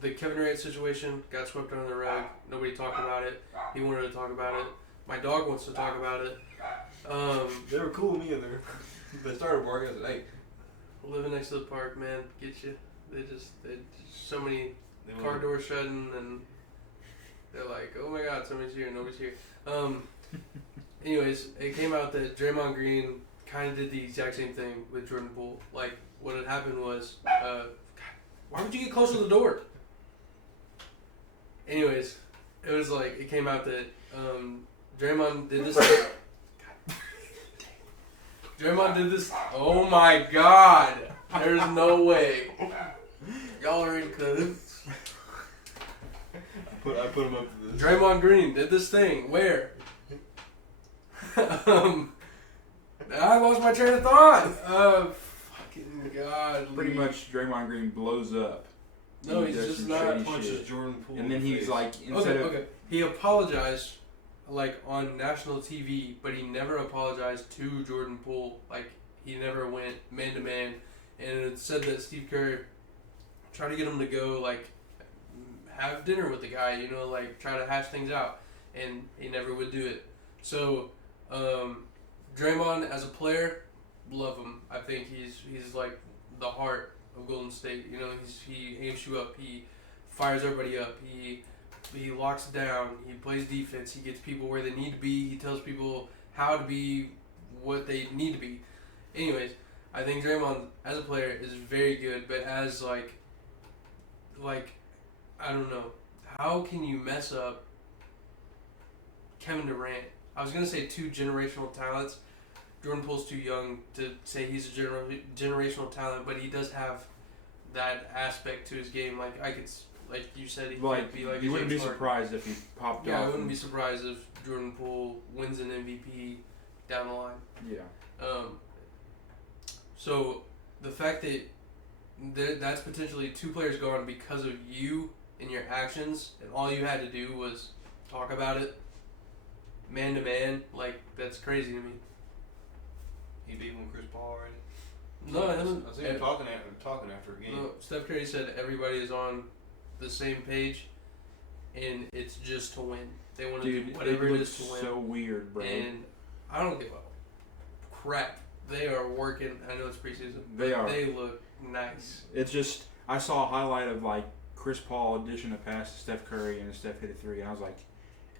the Kevin Durant situation got swept under the rug. Nobody talked about it. He wanted to talk about it. My dog wants to talk about it. They were cool with me in there. They started working. I said, hey. Living next to the park, man, get you. They just so many car doors shutting, and they're like, oh my god, somebody's here, nobody's here. Anyways, it came out that Draymond Green kind of did the exact same thing with Jordan Poole. Like, what had happened was, why would you get close to the door? Anyways, it was like, it came out that Draymond did this. Draymond did this. Oh my god. There's no way. Y'all are in cahoots. I put him up to this. Draymond Green did this thing where I lost my train of thought. Fucking god. Pretty much Draymond Green blows up No, he he's does just some not shady Punches shit. Jordan Poole. And then in the he's face. like, instead of Okay. He apologized, like on national TV, but he never apologized to Jordan Poole. Like he never went man to man, and it said that Steve Kerr tried to get him to go like have dinner with the guy, you know, like try to hash things out, and he never would do it. So, Draymond as a player, love him. I think he's like the heart of Golden State. You know, he amps you up. He fires everybody up. He locks down. He plays defense. He gets people where they need to be. He tells people how to be what they need to be. Anyways, I think Draymond as a player is very good, but as like I don't know, how can you mess up Kevin Durant? I was gonna say two generational talents. Jordan Poole's too young to say he's a generational talent, but he does have that aspect to his game. Like like you said, he could be like. You wouldn't be James Harden. surprised if he popped Yeah, off. I wouldn't be surprised if Jordan Poole wins an MVP down the line. Yeah. So the fact that that's potentially two players gone because of you and your actions, and all you had to do was talk about it, man to man, like that's crazy to me. He beat him with Chris Paul already. No, I haven't. I see him talking after a game. No, Steph Curry said everybody is on the same page, and it's just to win. They want to do whatever it is to win. So weird, bro. And I don't give a crap. They are working. I know it's preseason. They are. They look nice. It's just, I saw a highlight of like Chris Paul dishing a pass to Steph Curry and Steph hit a three, and I was like,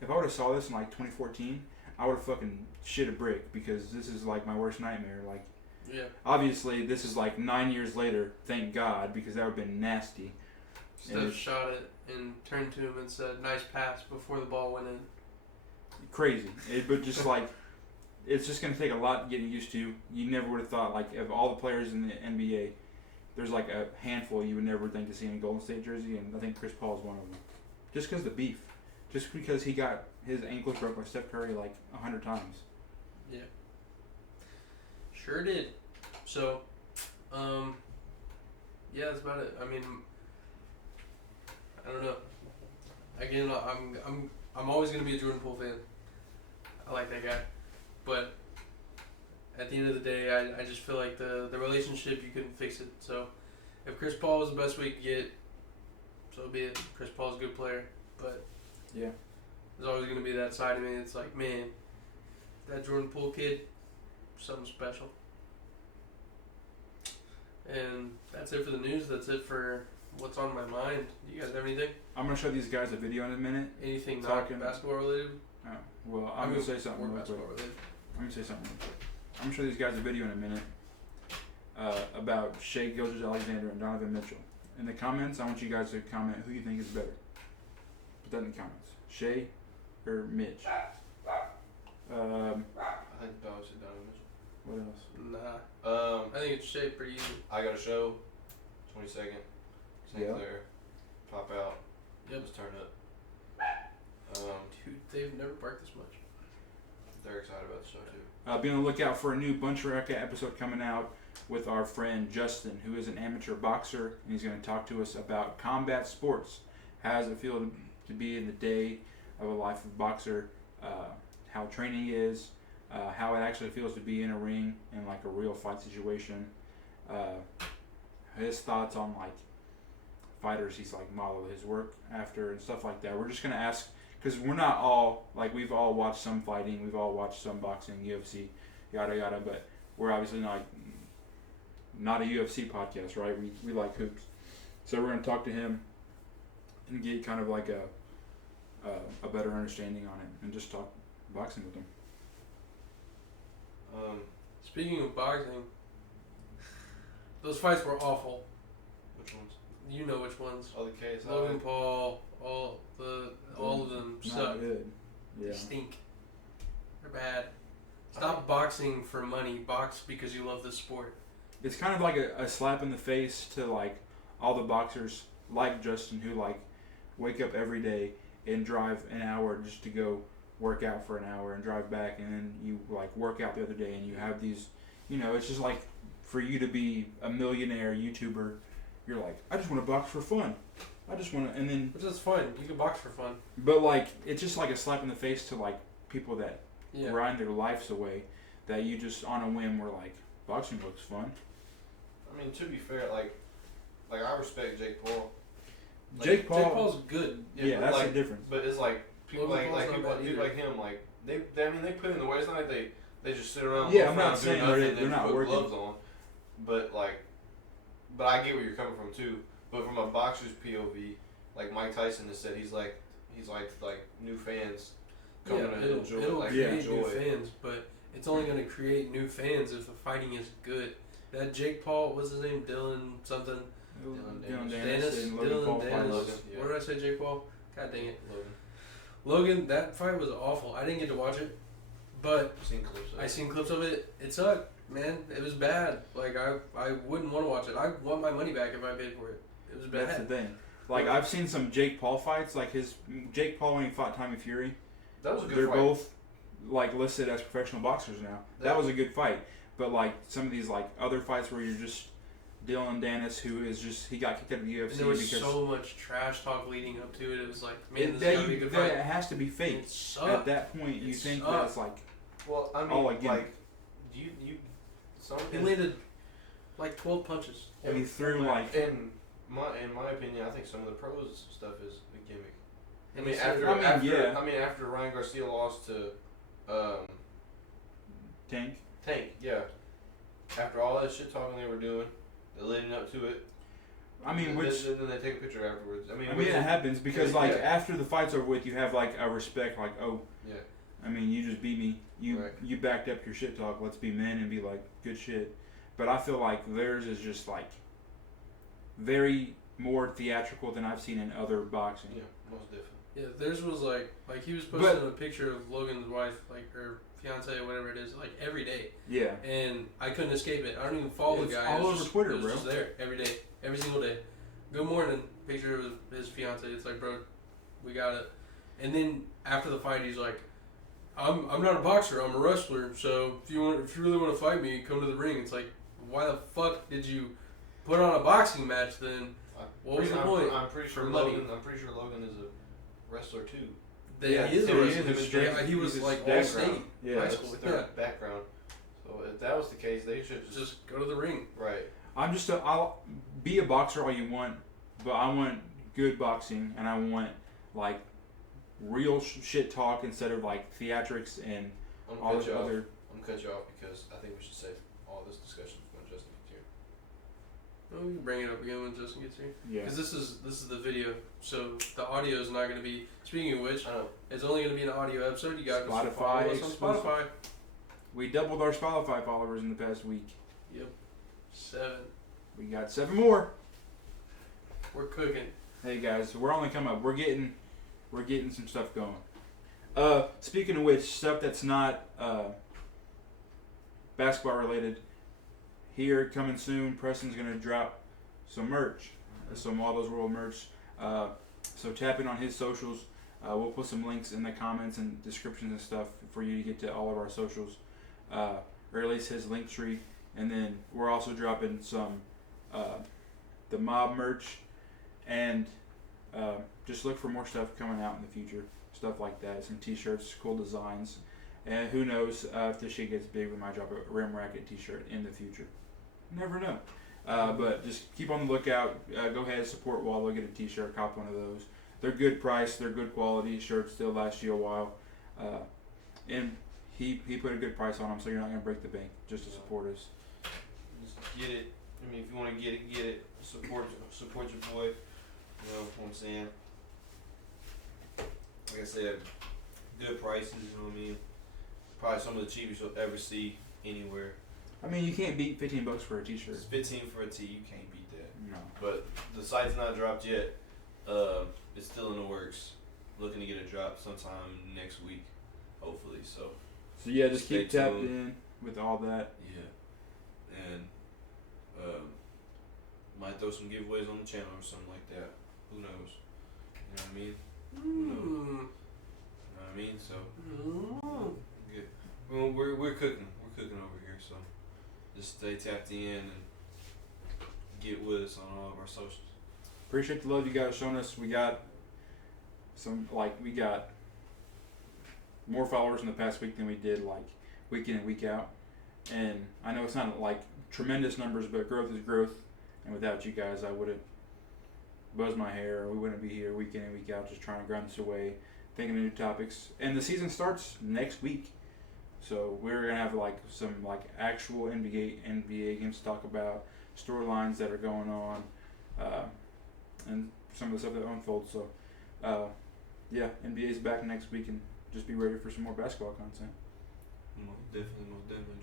if I would have saw this in like 2014, I would have fucking shit a brick, because this is like my worst nightmare. Like, Yeah. obviously this is like 9 years later, thank God, because that would have been nasty. Steph shot it and turned to him and said, "Nice pass," before the ball went in. Crazy. But just like, it's just going to take a lot getting used to. You never would have thought, like, of all the players in the NBA, there's like a handful you would never think to see in a Golden State jersey, and I think Chris Paul is one of them. Just because of the beef. Just because he got his ankles broke by Steph Curry like 100 times. Yeah. Sure did. So, yeah, that's about it. I mean, I don't know. Again, I'm always gonna be a Jordan Poole fan. I like that guy, but at the end of the day, I just feel like the relationship, you couldn't fix it. So, if Chris Paul was the best we could get, so be it. Chris Paul's a good player, but Yeah. there's always gonna be that side of me. It's like, man, that Jordan Poole kid, something special. And that's it for the news. That's it for what's on my mind. Do you guys have anything? I'm going to show these guys a video in a minute. Anything Talking- not basketball related? Oh, well, I'm going to say something Or real quick. basketball related. I'm going to say something real quick. I'm going to show these guys a video in a minute about Shea Gilgeous-Alexander and Donovan Mitchell. In the comments, I want you guys to comment who you think is better. Put that in the comments. Shea or Mitch? I think Dog said Donovan Mitchell. What else? Nah. I think it's shaped pretty easy. I got a show, 22nd, St. Yeah. Clair, pop out. Yep. Let's turn up. Dude, they've never barked this much. They're excited about the show too. Be on the lookout for a new Bunch Racka episode coming out with our friend Justin, who is an amateur boxer, and he's going to talk to us about combat sports. How does it feel to be in the day of a life of a boxer? How training is, how it actually feels to be in a ring in like a real fight situation. His thoughts on like fighters he's like modeled his work after and stuff like that. We're just going to ask, because we're not all, like, we've all watched some fighting, we've all watched some boxing, UFC, yada yada, but we're obviously not a UFC podcast, right? We like hoops. So we're going to talk to him and get kind of like a better understanding on it and just talk boxing with him. Speaking of boxing, those fights were awful. Which ones? You know which ones. Oh, the KSI. Logan Paul, all of them Not suck. good. They Yeah. stink. They're bad. Stop boxing for money. Box because you love the sport. It's kind of like a slap in the face to like all the boxers like Justin who like wake up every day and drive an hour just to go work out for an hour and drive back, and then you like work out the other day and you have these, it's just like for you to be a millionaire YouTuber you're like, I just want to box for fun. I just want to, and then, Which is fun. You can box for fun. but like, it's just like a slap in the face to like people that Yeah. grind their lives away, that you just on a whim were like, boxing looks fun. I mean, to be fair, like I respect Jake Paul. Like, Jake Paul, Jake Paul's good. yeah, but that's like, the difference. But it's like people Logan Paul's like not people, bad people either. like him, like they I mean they put in the work. It's not like they just sit around. Yeah, loaf I'm not around, do saying nothing, they're and not put working. gloves on, but I get where you're coming from too. But from a boxer's POV, like Mike Tyson has said, he's like new fans coming to it'll enjoy, create enjoy new it. fans, but it's only going to create new fans if the fighting is good. That Jake Paul, what's his name? Dylan something. Dylan Dennis. and Logan Dylan Paul fight. Dennis. Logan, yeah. What did I say, Jake Paul? God dang it. Logan, Logan, that fight was awful. I didn't get to watch it, but I've seen clips of I it. seen clips of it. It sucked, man. It was bad. Like I wouldn't want to watch it. I want my money back if I paid for it. It was bad. That's the thing. Like, I've seen some Jake Paul fights, like Jake Paul when he fought Tommy Fury. That was a good They're fight. both like listed as professional boxers now. That was a good fight. But like some of these like other fights where you're just Dylan Dennis, who is just he got kicked out of the UFC And there was because so much trash talk leading up to it. It was like, man, this that, is gonna be a good that fight. has to be And fake. it At sucked. that point, you It think sucked. that's like Well, I mean, Oh, again. like you some He landed like 12 punches. and he threw like in my opinion, I think some of the pros stuff is a gimmick. And I mean, he said- after Ryan Garcia lost to Tank. Tank, yeah. After all that shit talking they were doing, leading up to it. I mean, then, which then they take a picture afterwards. I mean, it happens because like Yeah. after the fight's over with, you have like a respect, like yeah. I mean, you just beat me. Right. You backed up your shit talk. Let's be men and be like good shit. But I feel like theirs is just like very more theatrical than I've seen in other boxing. Yeah, most definitely. Yeah, theirs was like he was posting a picture of Logan's wife, like her fiance or whatever it is, like every day, Yeah. and I couldn't escape it. I don't even follow It's the guy. all It was over just, Twitter, it was bro. just there every day, every single day. Good morning, picture of his fiance. It's like, bro, we got it. And then after the fight, he's like, I'm not a boxer. I'm a wrestler. So if you really want to fight me, come to the ring. It's like, why the fuck did you put on a boxing match then? What was the point? I'm pretty sure For money. Logan is a wrestler too. That Yeah, he is so a he wrestler. is a straight- Yeah, he was he's a like all background. state Yeah, high That's school. their Yeah, background. So if that was the case, they should just go to the ring. right. I'm just I'll be a boxer all you want, but I want good boxing and I want like real shit talk instead of like theatrics and I'm all gonna this cut you off. other. I'm gonna cut you off because I think we should save all this discussion when Justin gets here. Well, we can bring it up again when Justin gets here. Yeah. Because this is the video, so the audio is not going to be. Speaking of which, I know. it's only going to be an audio episode. You guys can Spotify follow us on exclusive. Spotify. We doubled our Spotify followers in the past week. Yep, 7. We got 7 more. We're cooking. Hey guys, we're only coming up. We're getting some stuff going. Speaking of which, stuff that's not basketball related. Here coming soon, Preston's gonna drop some merch, some All Those World merch. So tap in on his socials. We'll put some links in the comments and descriptions and stuff for you to get to all of our socials, or at least his link tree. And then we're also dropping some the Mob merch, and just look for more stuff coming out in the future. Stuff like that, some t-shirts, cool designs, and who knows if this shit gets big, we might drop a Rim Racket t-shirt in the future. Never know. But just keep on the lookout. Go ahead, support Wallow, get a t-shirt, cop one of those. They're good price, they're good quality shirts, they'll last you a while. And he put a good price on them, so you're not gonna break the bank just to support us. Just get it. I mean, if you want to get it. Support your boy. You know what I'm saying? Like I said, good prices. You know what I mean? Probably some of the cheapest you'll ever see anywhere. I mean, you can't beat $15 for a t-shirt. It's 15 for a tee. You can't beat that. No. But the site's not dropped yet. It's still in the works. Looking to get it dropped sometime next week, hopefully. So So yeah, just Stay keep tapped tuned. in with all that. yeah, and might throw some giveaways on the channel or something like that. Who knows? You know what I mean? Mm. You know what I mean? So Mm. good. Well, we're cooking. We're cooking over here. So just stay tapped in and get with us on all of our socials. Appreciate the love you guys are showing us. We got more followers in the past week than we did like week in and week out. And I know it's not like tremendous numbers, but growth is growth. And without you guys, I wouldn't buzz my hair. We wouldn't be here week in and week out just trying to grind this away, thinking of new topics. And the season starts next week. So we're gonna have like some like actual NBA games to talk about, storylines that are going on, and some of the stuff that unfolds. So yeah, NBA's back next week, and just be ready for some more basketball content. Most definitely.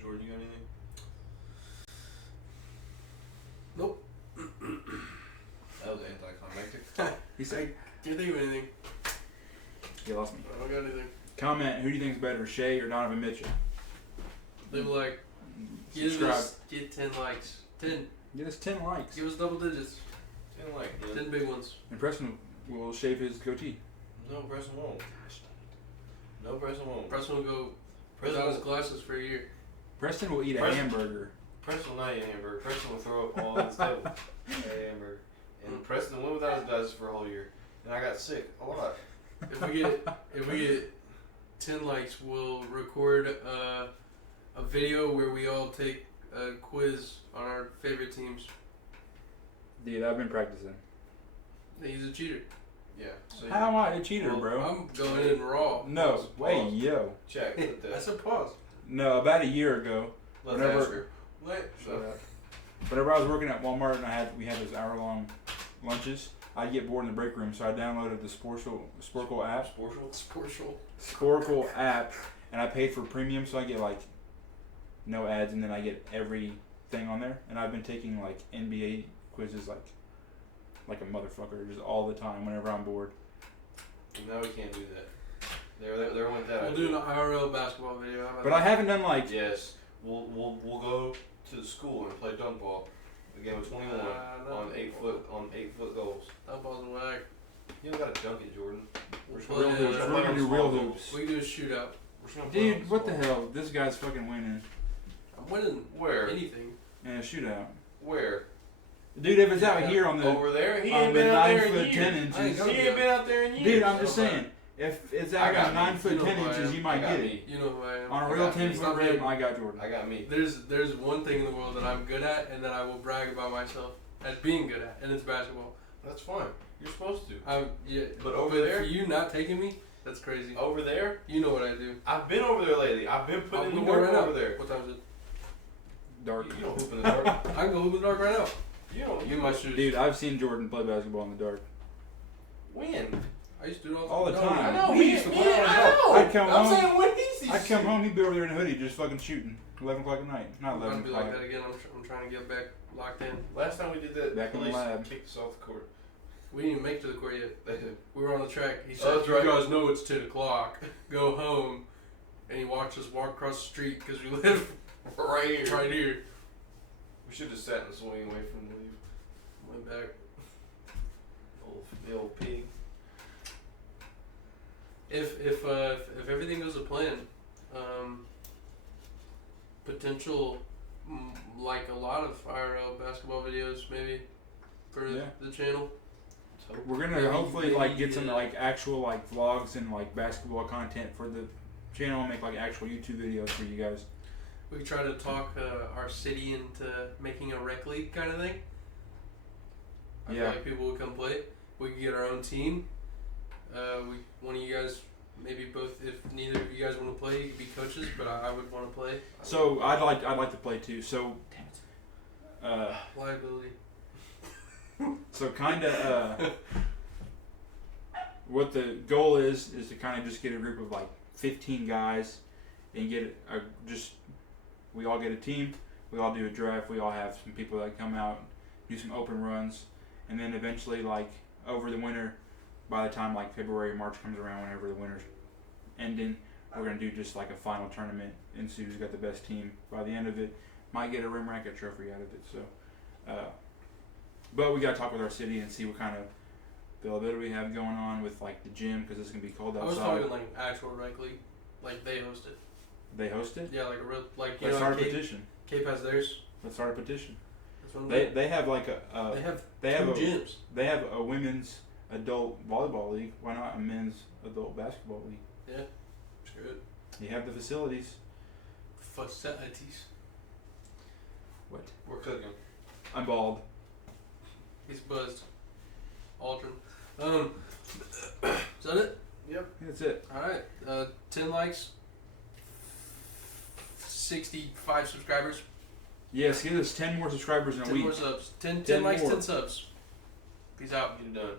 Jordan, you got anything? Nope. That was anticlimactic. He said, Can't think of anything. he lost me. I don't got anything. Comment, who do you think is better, Shea or Donovan Mitchell? Leave a like. Give Subscribe. us get 10 likes. 10. Get us 10 likes. Give us double digits. 10 like, man. 10 big ones. And Preston will shave his goatee. No, Preston won't. No, Preston won't. Preston will go Preston without his will, glasses for a year. Preston will eat a Preston- hamburger. Preston will not eat a hamburger. Preston will throw up all on his table. A hamburger. And Preston went without his glasses for a whole year. And I got sick a lot. If we get 10 likes, we'll record a video where we all take a quiz on our favorite teams. Dude, I've been practicing. He's a cheater. Yeah. So How am I a cheater, Well, bro? I'm going in raw. No, Pause. wait, yo. check. Let I that. said pause. No, about a year ago, Let whenever- that ask her. So, whenever I was working at Walmart and we had those hour-long lunches, I'd get bored in the break room, so I downloaded the Sporkle app. Sporkle app, and I paid for premium, so I get like no ads, and then I get everything on there. And I've been taking like NBA quizzes like a motherfucker, just all the time whenever I'm bored. No, we can't do that. There went that. we'll do an IRL basketball video. How about But that? I haven't done like Yes, we'll go to the school and play dunk ball. A game of 21 no. on 8-foot goals. That ball's in whack. You don't gotta dunk it, Jordan. We'll We're play, real hoops. gonna We're gonna do play real on small hoops. we can do a shootout. goals. We're just gonna play on dude, what the small hell? This guy's fucking winning I'm winning Where? anything. in a shootout. Where? Dude, if it's out Yeah. here on the Over there? He on ain't the been out there 9 in foot 10 years. I ain't inches. gonna He ain't been out there in years. Dude, I'm just Okay. saying, if it's I out got on me. 9 foot You know 10 who I inches, am. you I might got get me. it. You know who I am. On a I real got me. 10 foot Stop rim, hating. I got Jordan. I got me. There's one thing in the world that I'm good at and that I will brag about myself at being good at, and it's basketball. That's fine. You're supposed to. Yeah, But over there- for you not taking me, that's crazy. Over there, You know what I do. I've been over there lately. I've been putting in we the can go work right now. over there. What time is it? Dark. You don't hoop in the dark. I can go hoop in the dark right now. You don't. You my shoes. Dude, I've seen Jordan play basketball in the dark. When? I used to do it All the No, time. I know. We Me, used to me, play all the I time. know. I'd come I'm home. saying when he's these. I'd come home, he'd be over there in a hoodie just fucking shooting. 11 o'clock at night. Not I'm 11 gonna be like o'clock. that again. I'm trying to get back locked in. Last time we did that, Back in the police lab. kicked us off the court. We didn't even make it to the court yet. They did. We were on the track. He Oh, said, that's "You right. guys know it's 10 o'clock. Go home." And he watched us walk across the street because we live Right here. right here. We should have sat in the swing and waited for him to leave. Went back. The old pig. If everything goes to plan, potential like a lot of IRL basketball videos maybe for Yeah. the channel. We're gonna Maybe- hopefully like get maybe, some like actual like vlogs and like basketball content for the channel and make like actual YouTube videos for you guys. We could try to talk our city into making a rec league kind of thing. I feel Yeah. like people would come play. We could get our own team. One of you guys, maybe both. If neither of you guys want to play, you could be coaches. But I would want to play. So I'd like to play too. So Liability. so kind of what the goal is to kind of just get a group of like 15 guys and get we all get a team, we all do a draft, we all have some people that come out, do some open runs, and then eventually like over the winter, by the time like February, March comes around, whenever the winter's ending, we're gonna do just like a final tournament and see who's got the best team. By the end of it, might get a rim racket trophy out of it. So, but we gotta talk with our city and see what kind of availability we have going on with like the gym, because it's gonna be cold I was outside. talking like actual rec league, like they host it. They host it. Yeah, like a real like you Let's know start a Cape, petition. Cape has theirs. Let's start a petition. That's what I'm saying. They have like They have they have two a gyms. they have a women's adult volleyball league. Why not a men's adult basketball league? Yeah, screw it. You have the facilities. Facilities. What? We're cooking. I'm bald. He's buzzed. Aldrin. Is that it? Yep. That's it. Alright. 10 likes. 65 subscribers. Yes, get us 10 more subscribers in a 10 week. more subs. 10 10 likes, more. 10 subs. Peace out. Get it done.